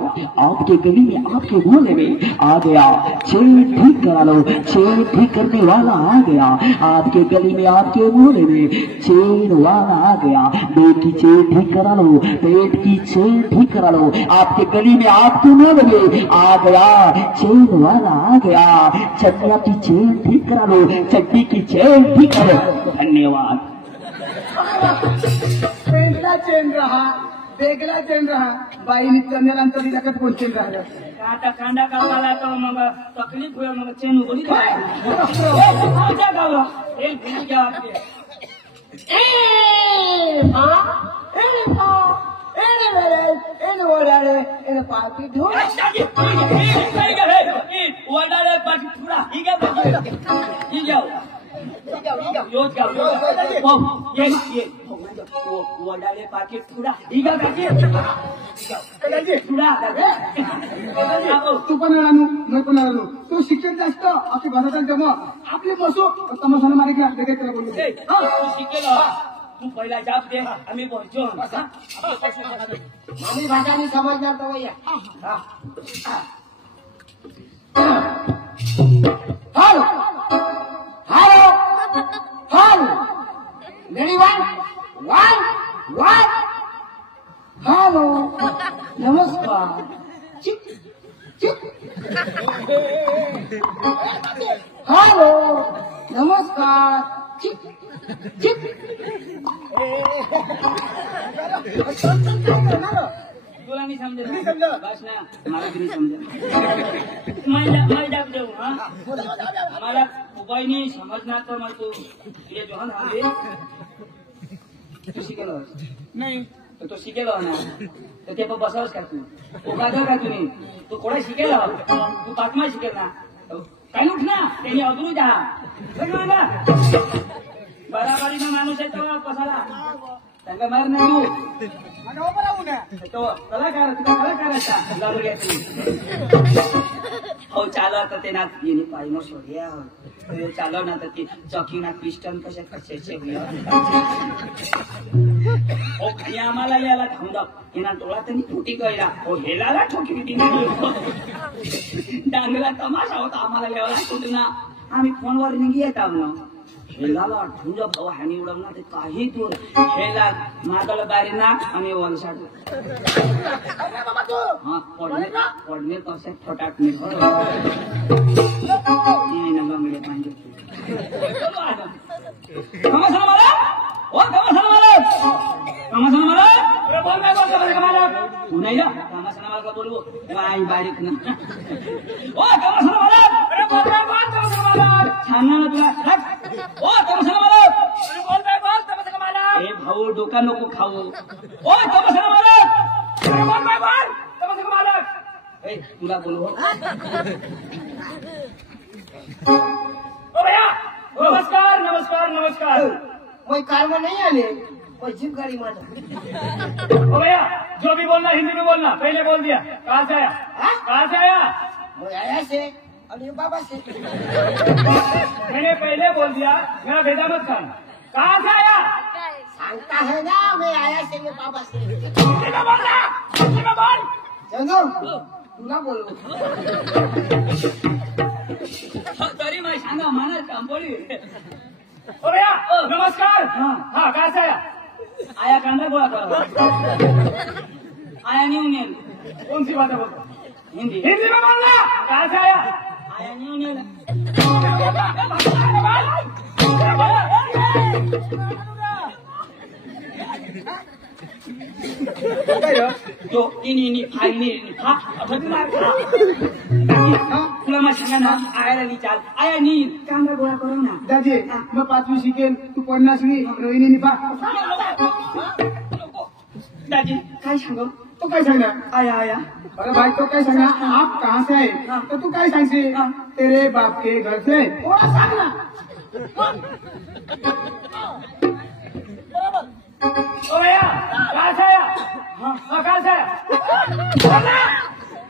आपके गली में आपके मोहल्ले में आ गया चेन ठीक करा लो चेन ठीक करने वाला आ गया आपके गली में आपके मोहल्ले में चेन वाला आ गया पेट की चेन ठीक करा लो पेट की चेन ठीक करा लो आपके गली में आपके मोहल्ले में आ गया चेन वाला आ गया चड्डिया की चेन ठीक करा लो चड्डी की चेन ठीक करो धन्यवाद पेंटला चेन रहा बेगला चेन रहा बाईने कन्यानंतर जगात कोण चेन राहिलं आता कांदा कापायला तर मग तकलीफ होईल मग चेन उघडी गावला एक भिली घ्या पापी धूळ वडाळे पाठी थोडा ही घ्या योच गाव ये वडाळे पाठी थोडा ही घ्या तू पण आणू मी पण आणू तू शिक्षण जास्त आपली भाषा जमा आपली बसू तमाशाला मारे की आपल्या काही बोलू तू शिकेल तू पहिला जाप दे आम्ही बोलतो मम्मी भाषा समजणार तो भैया hello hello hello ready one hello नमस्कार चिक चिक हॅलो नमस्कार चिक चिक तुला नाही समजेल बस ना मला तुम्ही समजेल मैं डाक देऊ हा मला उपायनी समजणार तर मग तू ये जो ना तू शिकेल नाही तो शिकेल ना तर ते पण बसावच का तू उभा का तुम्ही तू कोणा शिकेल तू पाचमा शिकेल ना काही उठ ना त्यांनी अधरू जा बराबरीनं माणूस आहे तो बसाला त्यांना मार नाही तो कलाकार तुला कलाकार हो चालव तर ते ना येणे पाहिजे सोडिया चालव ना तर ती चौकी ना पिस्टन कशा कशाचे हो खाली आम्हाला याला धावून येणार डोळा त्यांनी फुटी गळला हो हेलाला ठोकी डांगला तमाशा होता आम्हाला याला कुठे ना आम्ही फोनवर निघी येत आहो ना हेलाला ठुंज भाऊ हानी उडवणार ते काही दूर हेला मागल बारी ना आम्ही वलसाड हा पडणे कसे फटाकणे नंगा मिळे पाहिजे कमासा मला ओ कमासा मला अरे बोल काय बोलतो कमाला तू नाही ना कमासा मला का बोलू काय बारीक ना ओ कमासा मला अरे बोल काय बोल कमासा मला छान ना तुला ओ कमासा मला अरे बोल काय बोल कमासा मला ए भाऊ डोका नको खाऊ ओ कमासा मला अरे बोल काय बोल कमासा मला ए तुला बोलू ओ भैया नमस्कार नमस्कार नमस्कार कोई कार में नहीं आने कोई जीप गाड़ी मार ओ भैया जो भी बोलना हिंदी में बोलना पहले बोल दिया कहाँ से आया कहाँ से आया मैं आया से और ये बाबा से मैंने पहले बोल दिया मेरा भेजा मत खाना कहाँ से आया सांगता है ना मैं आया से ये बाबा से बोल चलो तू ना बोलो तरी माझी सांगा माना काम बोली ओ भैया नमस्कार हाँ। हाँ कहाँ से आया आया कांदा गोळा करा आया न्यूनेल कौन सी बात है बोलो हिंदी हिंदी में बोलना कहाँ से आया आया न्यूनेल जो ini hai ini ha apa benar ha ulama सांगा ना आयाला विचार आया नी कांदा गोळा करू ना दादी मैं 5वीं शिकेन तू पन्नास रोहिणी निभा दादी काय सांगू तू काय सांगणार आया आया अरे भाई तो क्या सांगना आप कहाँ से आए तो तू क्या सांगसे तेरे बाप के घर से थोड़ा सांगना ओ भैया कहाँ से आया हाँ कहाँ से आया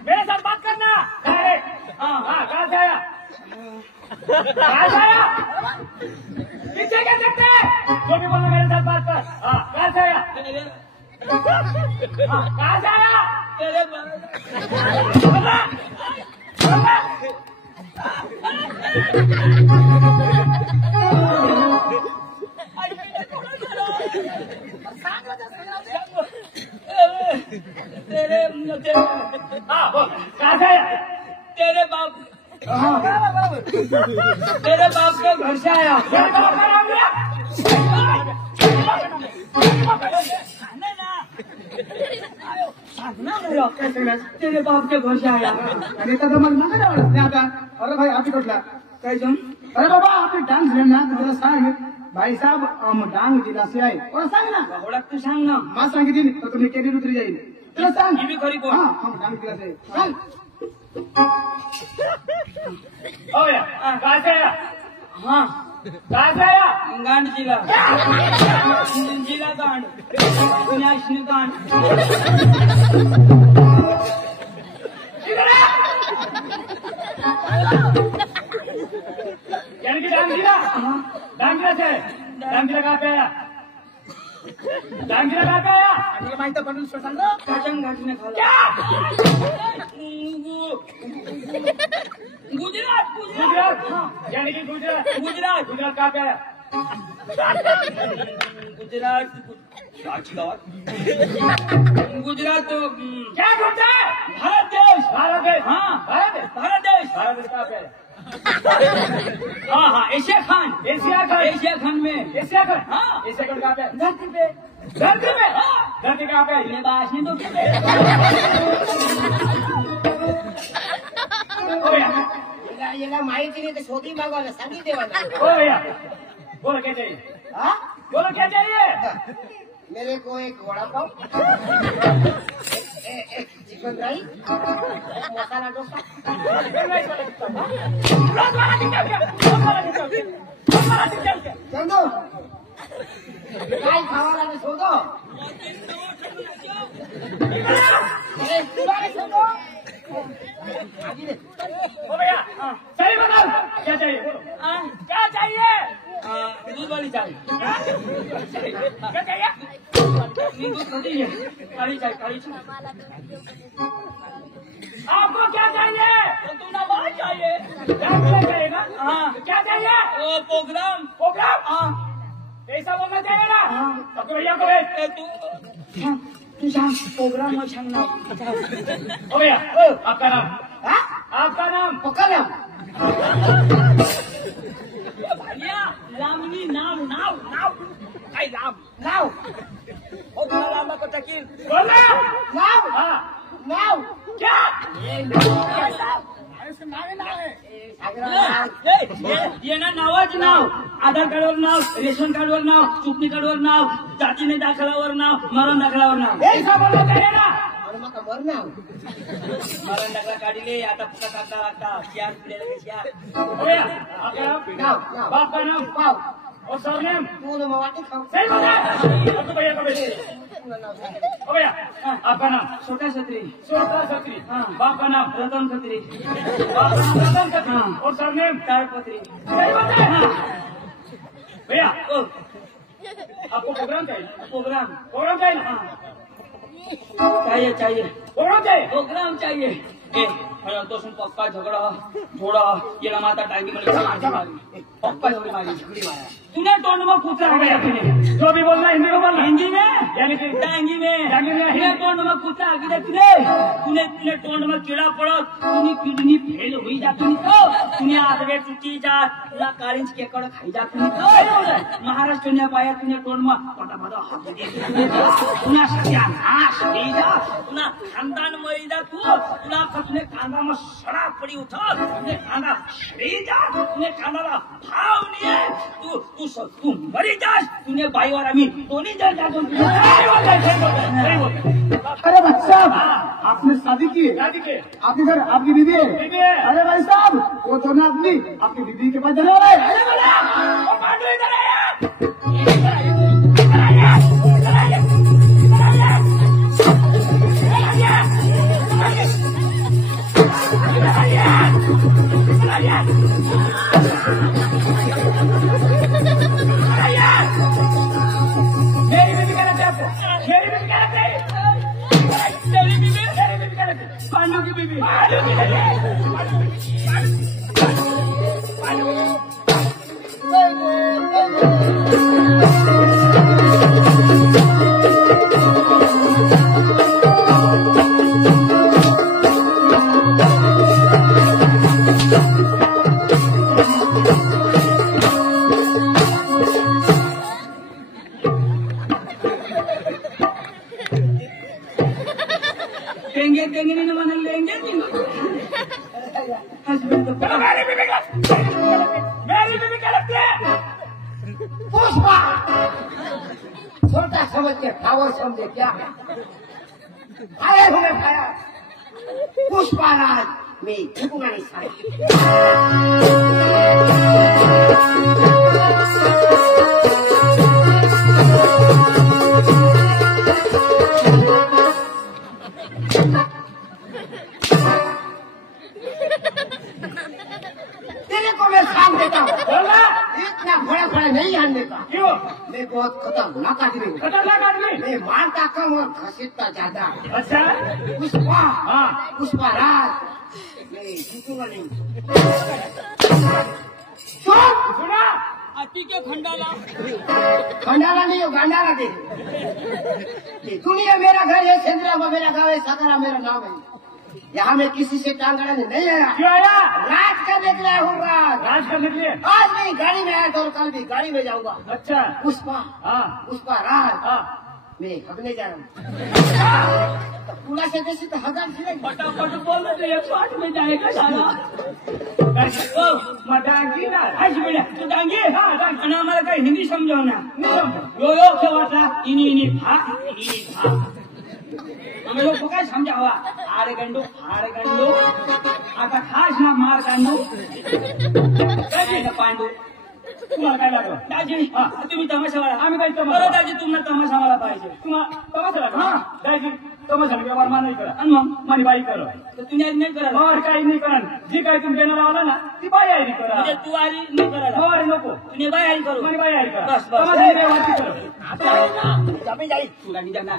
मेरे साथ बात करना हाँ कहाँ से आया कहाँ से आया पीछे क्या देखते हैं जो भी बोलना मेरे साथ बात कर हाँ कहाँ से आया हाँ कहाँ से आया तेरे हाँ बोल कहाँ से आया तेरे बाप के घर से आया मेरे बाप का नाम लिया तेरे बाप के घर से आया आणि तर मग नका आवडत नाही आता अरे भाई आपली कुठला काय जण अरे बाबा आपली डान्स घेऊन ना तुला सांग भाई साहब डांग जिल्हा से आहे तुला सांग ना ओळख तू सांग ना मा सांगितली तर तुम्ही केली उतरी जाईल तुला सांग ही बी खरी बोल. हा डांग जिल्हा से सांग ओ या कहाँ से आया हाँ कहाँ से आया गांड जिला जिला गांड नॅशनल गांड इधर आ यानी कि डांग जिला से डांग जिला कहाँ पे आया डांग जिला कहाँ पे आया आणि माहिती पडून सांग काटन घाटने खाला गुजरात गुजरात यानी कि गुजरात कहाँ पे आया गुजरात तो क्या ढूंढता है भारत देश हाँ भारत देश कहाँ पे आया हाँ हाँ एशिया खान में एशिया खंड हाँ एशिया खंड कहाँ पे है? धरती पे धरती में धरती कहाँ पे है? ये बात नहीं तो ओ भैया याला माहिती नाही तर शोधी मागवायला सांगितलं देवाला ओ भैया बोलो क्या चाहिए हाँ बोलो क्या चाहिए मेरे को एक वड़ा पाव एक चिकन राइस एक मसाला डोसा चंदू काय खावाला नाही शोधो तुला शोधो ओ भैया सही बताओ क्या चाहिए बोलो क्या चाहिए दूध वाली चाय क्या चाहिए दूध होती है काली चाय आपको क्या चाहिए तो तू ना बात चाहिए क्या चाहिए ना हाँ क्या चाहिए वो प्रोग्राम प्रोग्राम हाँ ऐसा बोलना चाहिए ना हाँ सबको भैया को भेज ए, तू सांग प्रोग्राम में सांगना ओ भैया आपका नाम हाँ आपका नाम पकड़ भैया लामनी नाव नाव नाव काय लाम नाव ओ तुला लांबा को टकील बोलना नाव हाँ नाव क्या ये ना नावाचं नाव आधार कार्डवर नाव रेशन कार्डवर नाव चुकणी कार्डवर नाव जातीने दाखलावर नाव मरण दाखलावर नाव ऐसा बोलना चाहिए ना आणि मग मरणार मरण दाखला काढले आता पुका काढता लागता चार पिढ्याला कशा ओ भैया आपका नाम नाव बाप का नाम पाव और सरनेम तू न वाटी खाऊ सही बता सबको भैया को भेज ओ भैया आपका नाम छोटा छत्री सोटा छत्री हाँ। बाप का नाम रतन छत्री बाप का नाम रतन छत्री हाँ। और सरनेम ताडपत्री सही बता भैया ओ आपको प्रोग्राम चाहिए प्रोग्राम चाहिए ना चाहिए चाहिए प्रोग्राम चाहिए प्रोग्राम चाहिए तोसून पप्पा झगडा थोडा याला माता टांगी मारी पप्पा झगड़ी मारी झगड़ी मारा तूने तोंड में कुत्ता गया तूने जो भी बोलना हिंदी में बोलना हिंदी में यानी कि टांगी में तूने तोंड में कुत्ता आगे तूने तूने तोंड में कीड़ा पड़ा तूने किडनी फेल हुई जा तूने आधवे टूटी जा तुला काळींच केकड़ खाई जा महाराष्ट्र ने पाया तूने तोंड में पटापटा हाथ दे तुला सत्यानाश होई जा तुला खानदान मरी जा तुला तूने कांदा में सड़ा पड़ी उठा तूने कांदा सड़ी जा तूने कांदा भाव नहीं है तू मरी जा तूने भाई और अमीर दोनों जल जा अरे भाई साहब आपने शादी की आपके घर आपकी बीवी है अरे भाई साहब वो तो ना आपकी बीवी के पास चले आ रहे पांडू की बीबी छोटा समझ के पावर समझे क्या आए हुए खाया पुष्पाराज में झुकूंगा नहीं सारे तेरे को मैं काम देता हूँ इतना बड़ा नहीं आने का क्यों मैं बहुत खतरनाक आदमी हूँ खतरनाक आदमी मैं मारता कम और घसीटता ज्यादा अच्छा पुष्पा हाँ पुष्पा राज मैं जीतूंगा नहीं सुना अति के खंडाला खंडाला नहीं हो गांडाला दे दुनिया मेरा घर है सेंद्रा मेरा गाँव है सातारा मेरा नाम है यहाँ मैं किसी से टांग अड़ाने नहीं आया क्यों आया राज करने के लिए हूँ राज करने के लिए आज नहीं गाड़ी में आया था और कल भी गाड़ी में जाऊंगा अच्छा पुष्पा हाँ पुष्पा राज हाँ मैं हगने जा रहा हूँ पूरा से जैसे तो हजार से फटाफट बोल रहे 108 में जाएगा साला मटांगी ना आज बेटा तू डांगे हाँ आणि आम्हाला काही हिंदी समजाव ना नहीं समझो यो यो के वाटला इनी भा आम्ही लोक काय समजावा आरे गंडू आता खास ना मार कांडू काय पांडू तुम्हाला काय लागलं दाजी तुम्ही तमाशावाला आम्ही काही बरं तमाशा दाजी तुम्हाला तमाशावाला पाहिजे तुम्हाला तमाशा लागला हाँ. दाजी तमाशा व्यवहार मा नाही करा आणि मग माझी बाई करा तर तुम्ही आज नाही करायला और काही नाही करा जी काही तुम्ही देणार आला ना ती बाई आई करा म्हणजे तू आली नाही करायला और नको तुम्ही बाय आली करू माझी बाई आई करा बस बस तमाशा व्यवहार ती करा जमी जाईल तुला निजा ना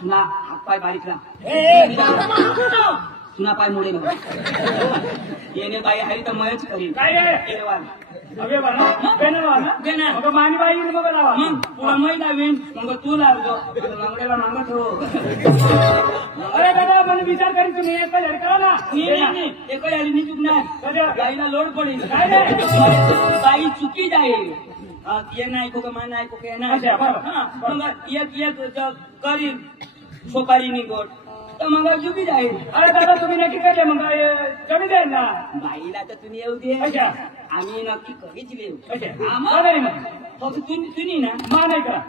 तुला हात पाय बारीक तुला पाय मोडे ना येणे बाई हरी तर मयच करीन काय रे केवाल अबे बना बेनवा ना देणार मग मानी बाई मग लावा मग तुला मै लावीन मग तू लावतो लंगड्याला मागत हो अरे दादा મને विचार કરી तुम्ही एक लड़का ना नाही एक आली नाही चुकणार गाईला लोड पडेल काय रे बाई चुकी जाईल ये नाही को मान नाही को नाही अच्छा, बरं. मग एक करीन सोपारी निघोट तर मग चुकी जाईल अरे दादा तुम्ही नक्की काय मग कमी जाईल ना बाईला तर तुम्ही येऊ दे अच्छा आम्ही नक्की कधीच येऊ अच्छा आम्हाला नाही मग फक्त तुम्ही ना मा नाही करा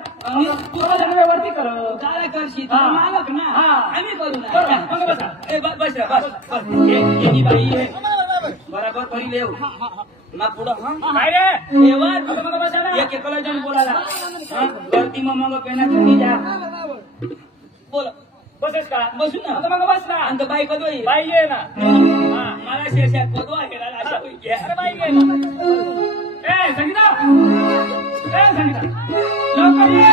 तुला तुला व्यवहार कर काय करशील हा. मालक ना हा. आम्ही करू बरं, ना मग बसा. ए, बस रे, बस ही बाई आहे बराबर भरी लेव ना पुढं हा काय रे व्यवहार मग बसा ना एक एकला जण बोलायला गर्दी मग पेना तुम्ही जा बोल बसेस का बसू ना आता मग बस ना आणि बाई कधी होईल बाई ये ना हा, मला शेषात कधी आहे अशा होईल अरे बाई ये ना ए संगीता लवकर ये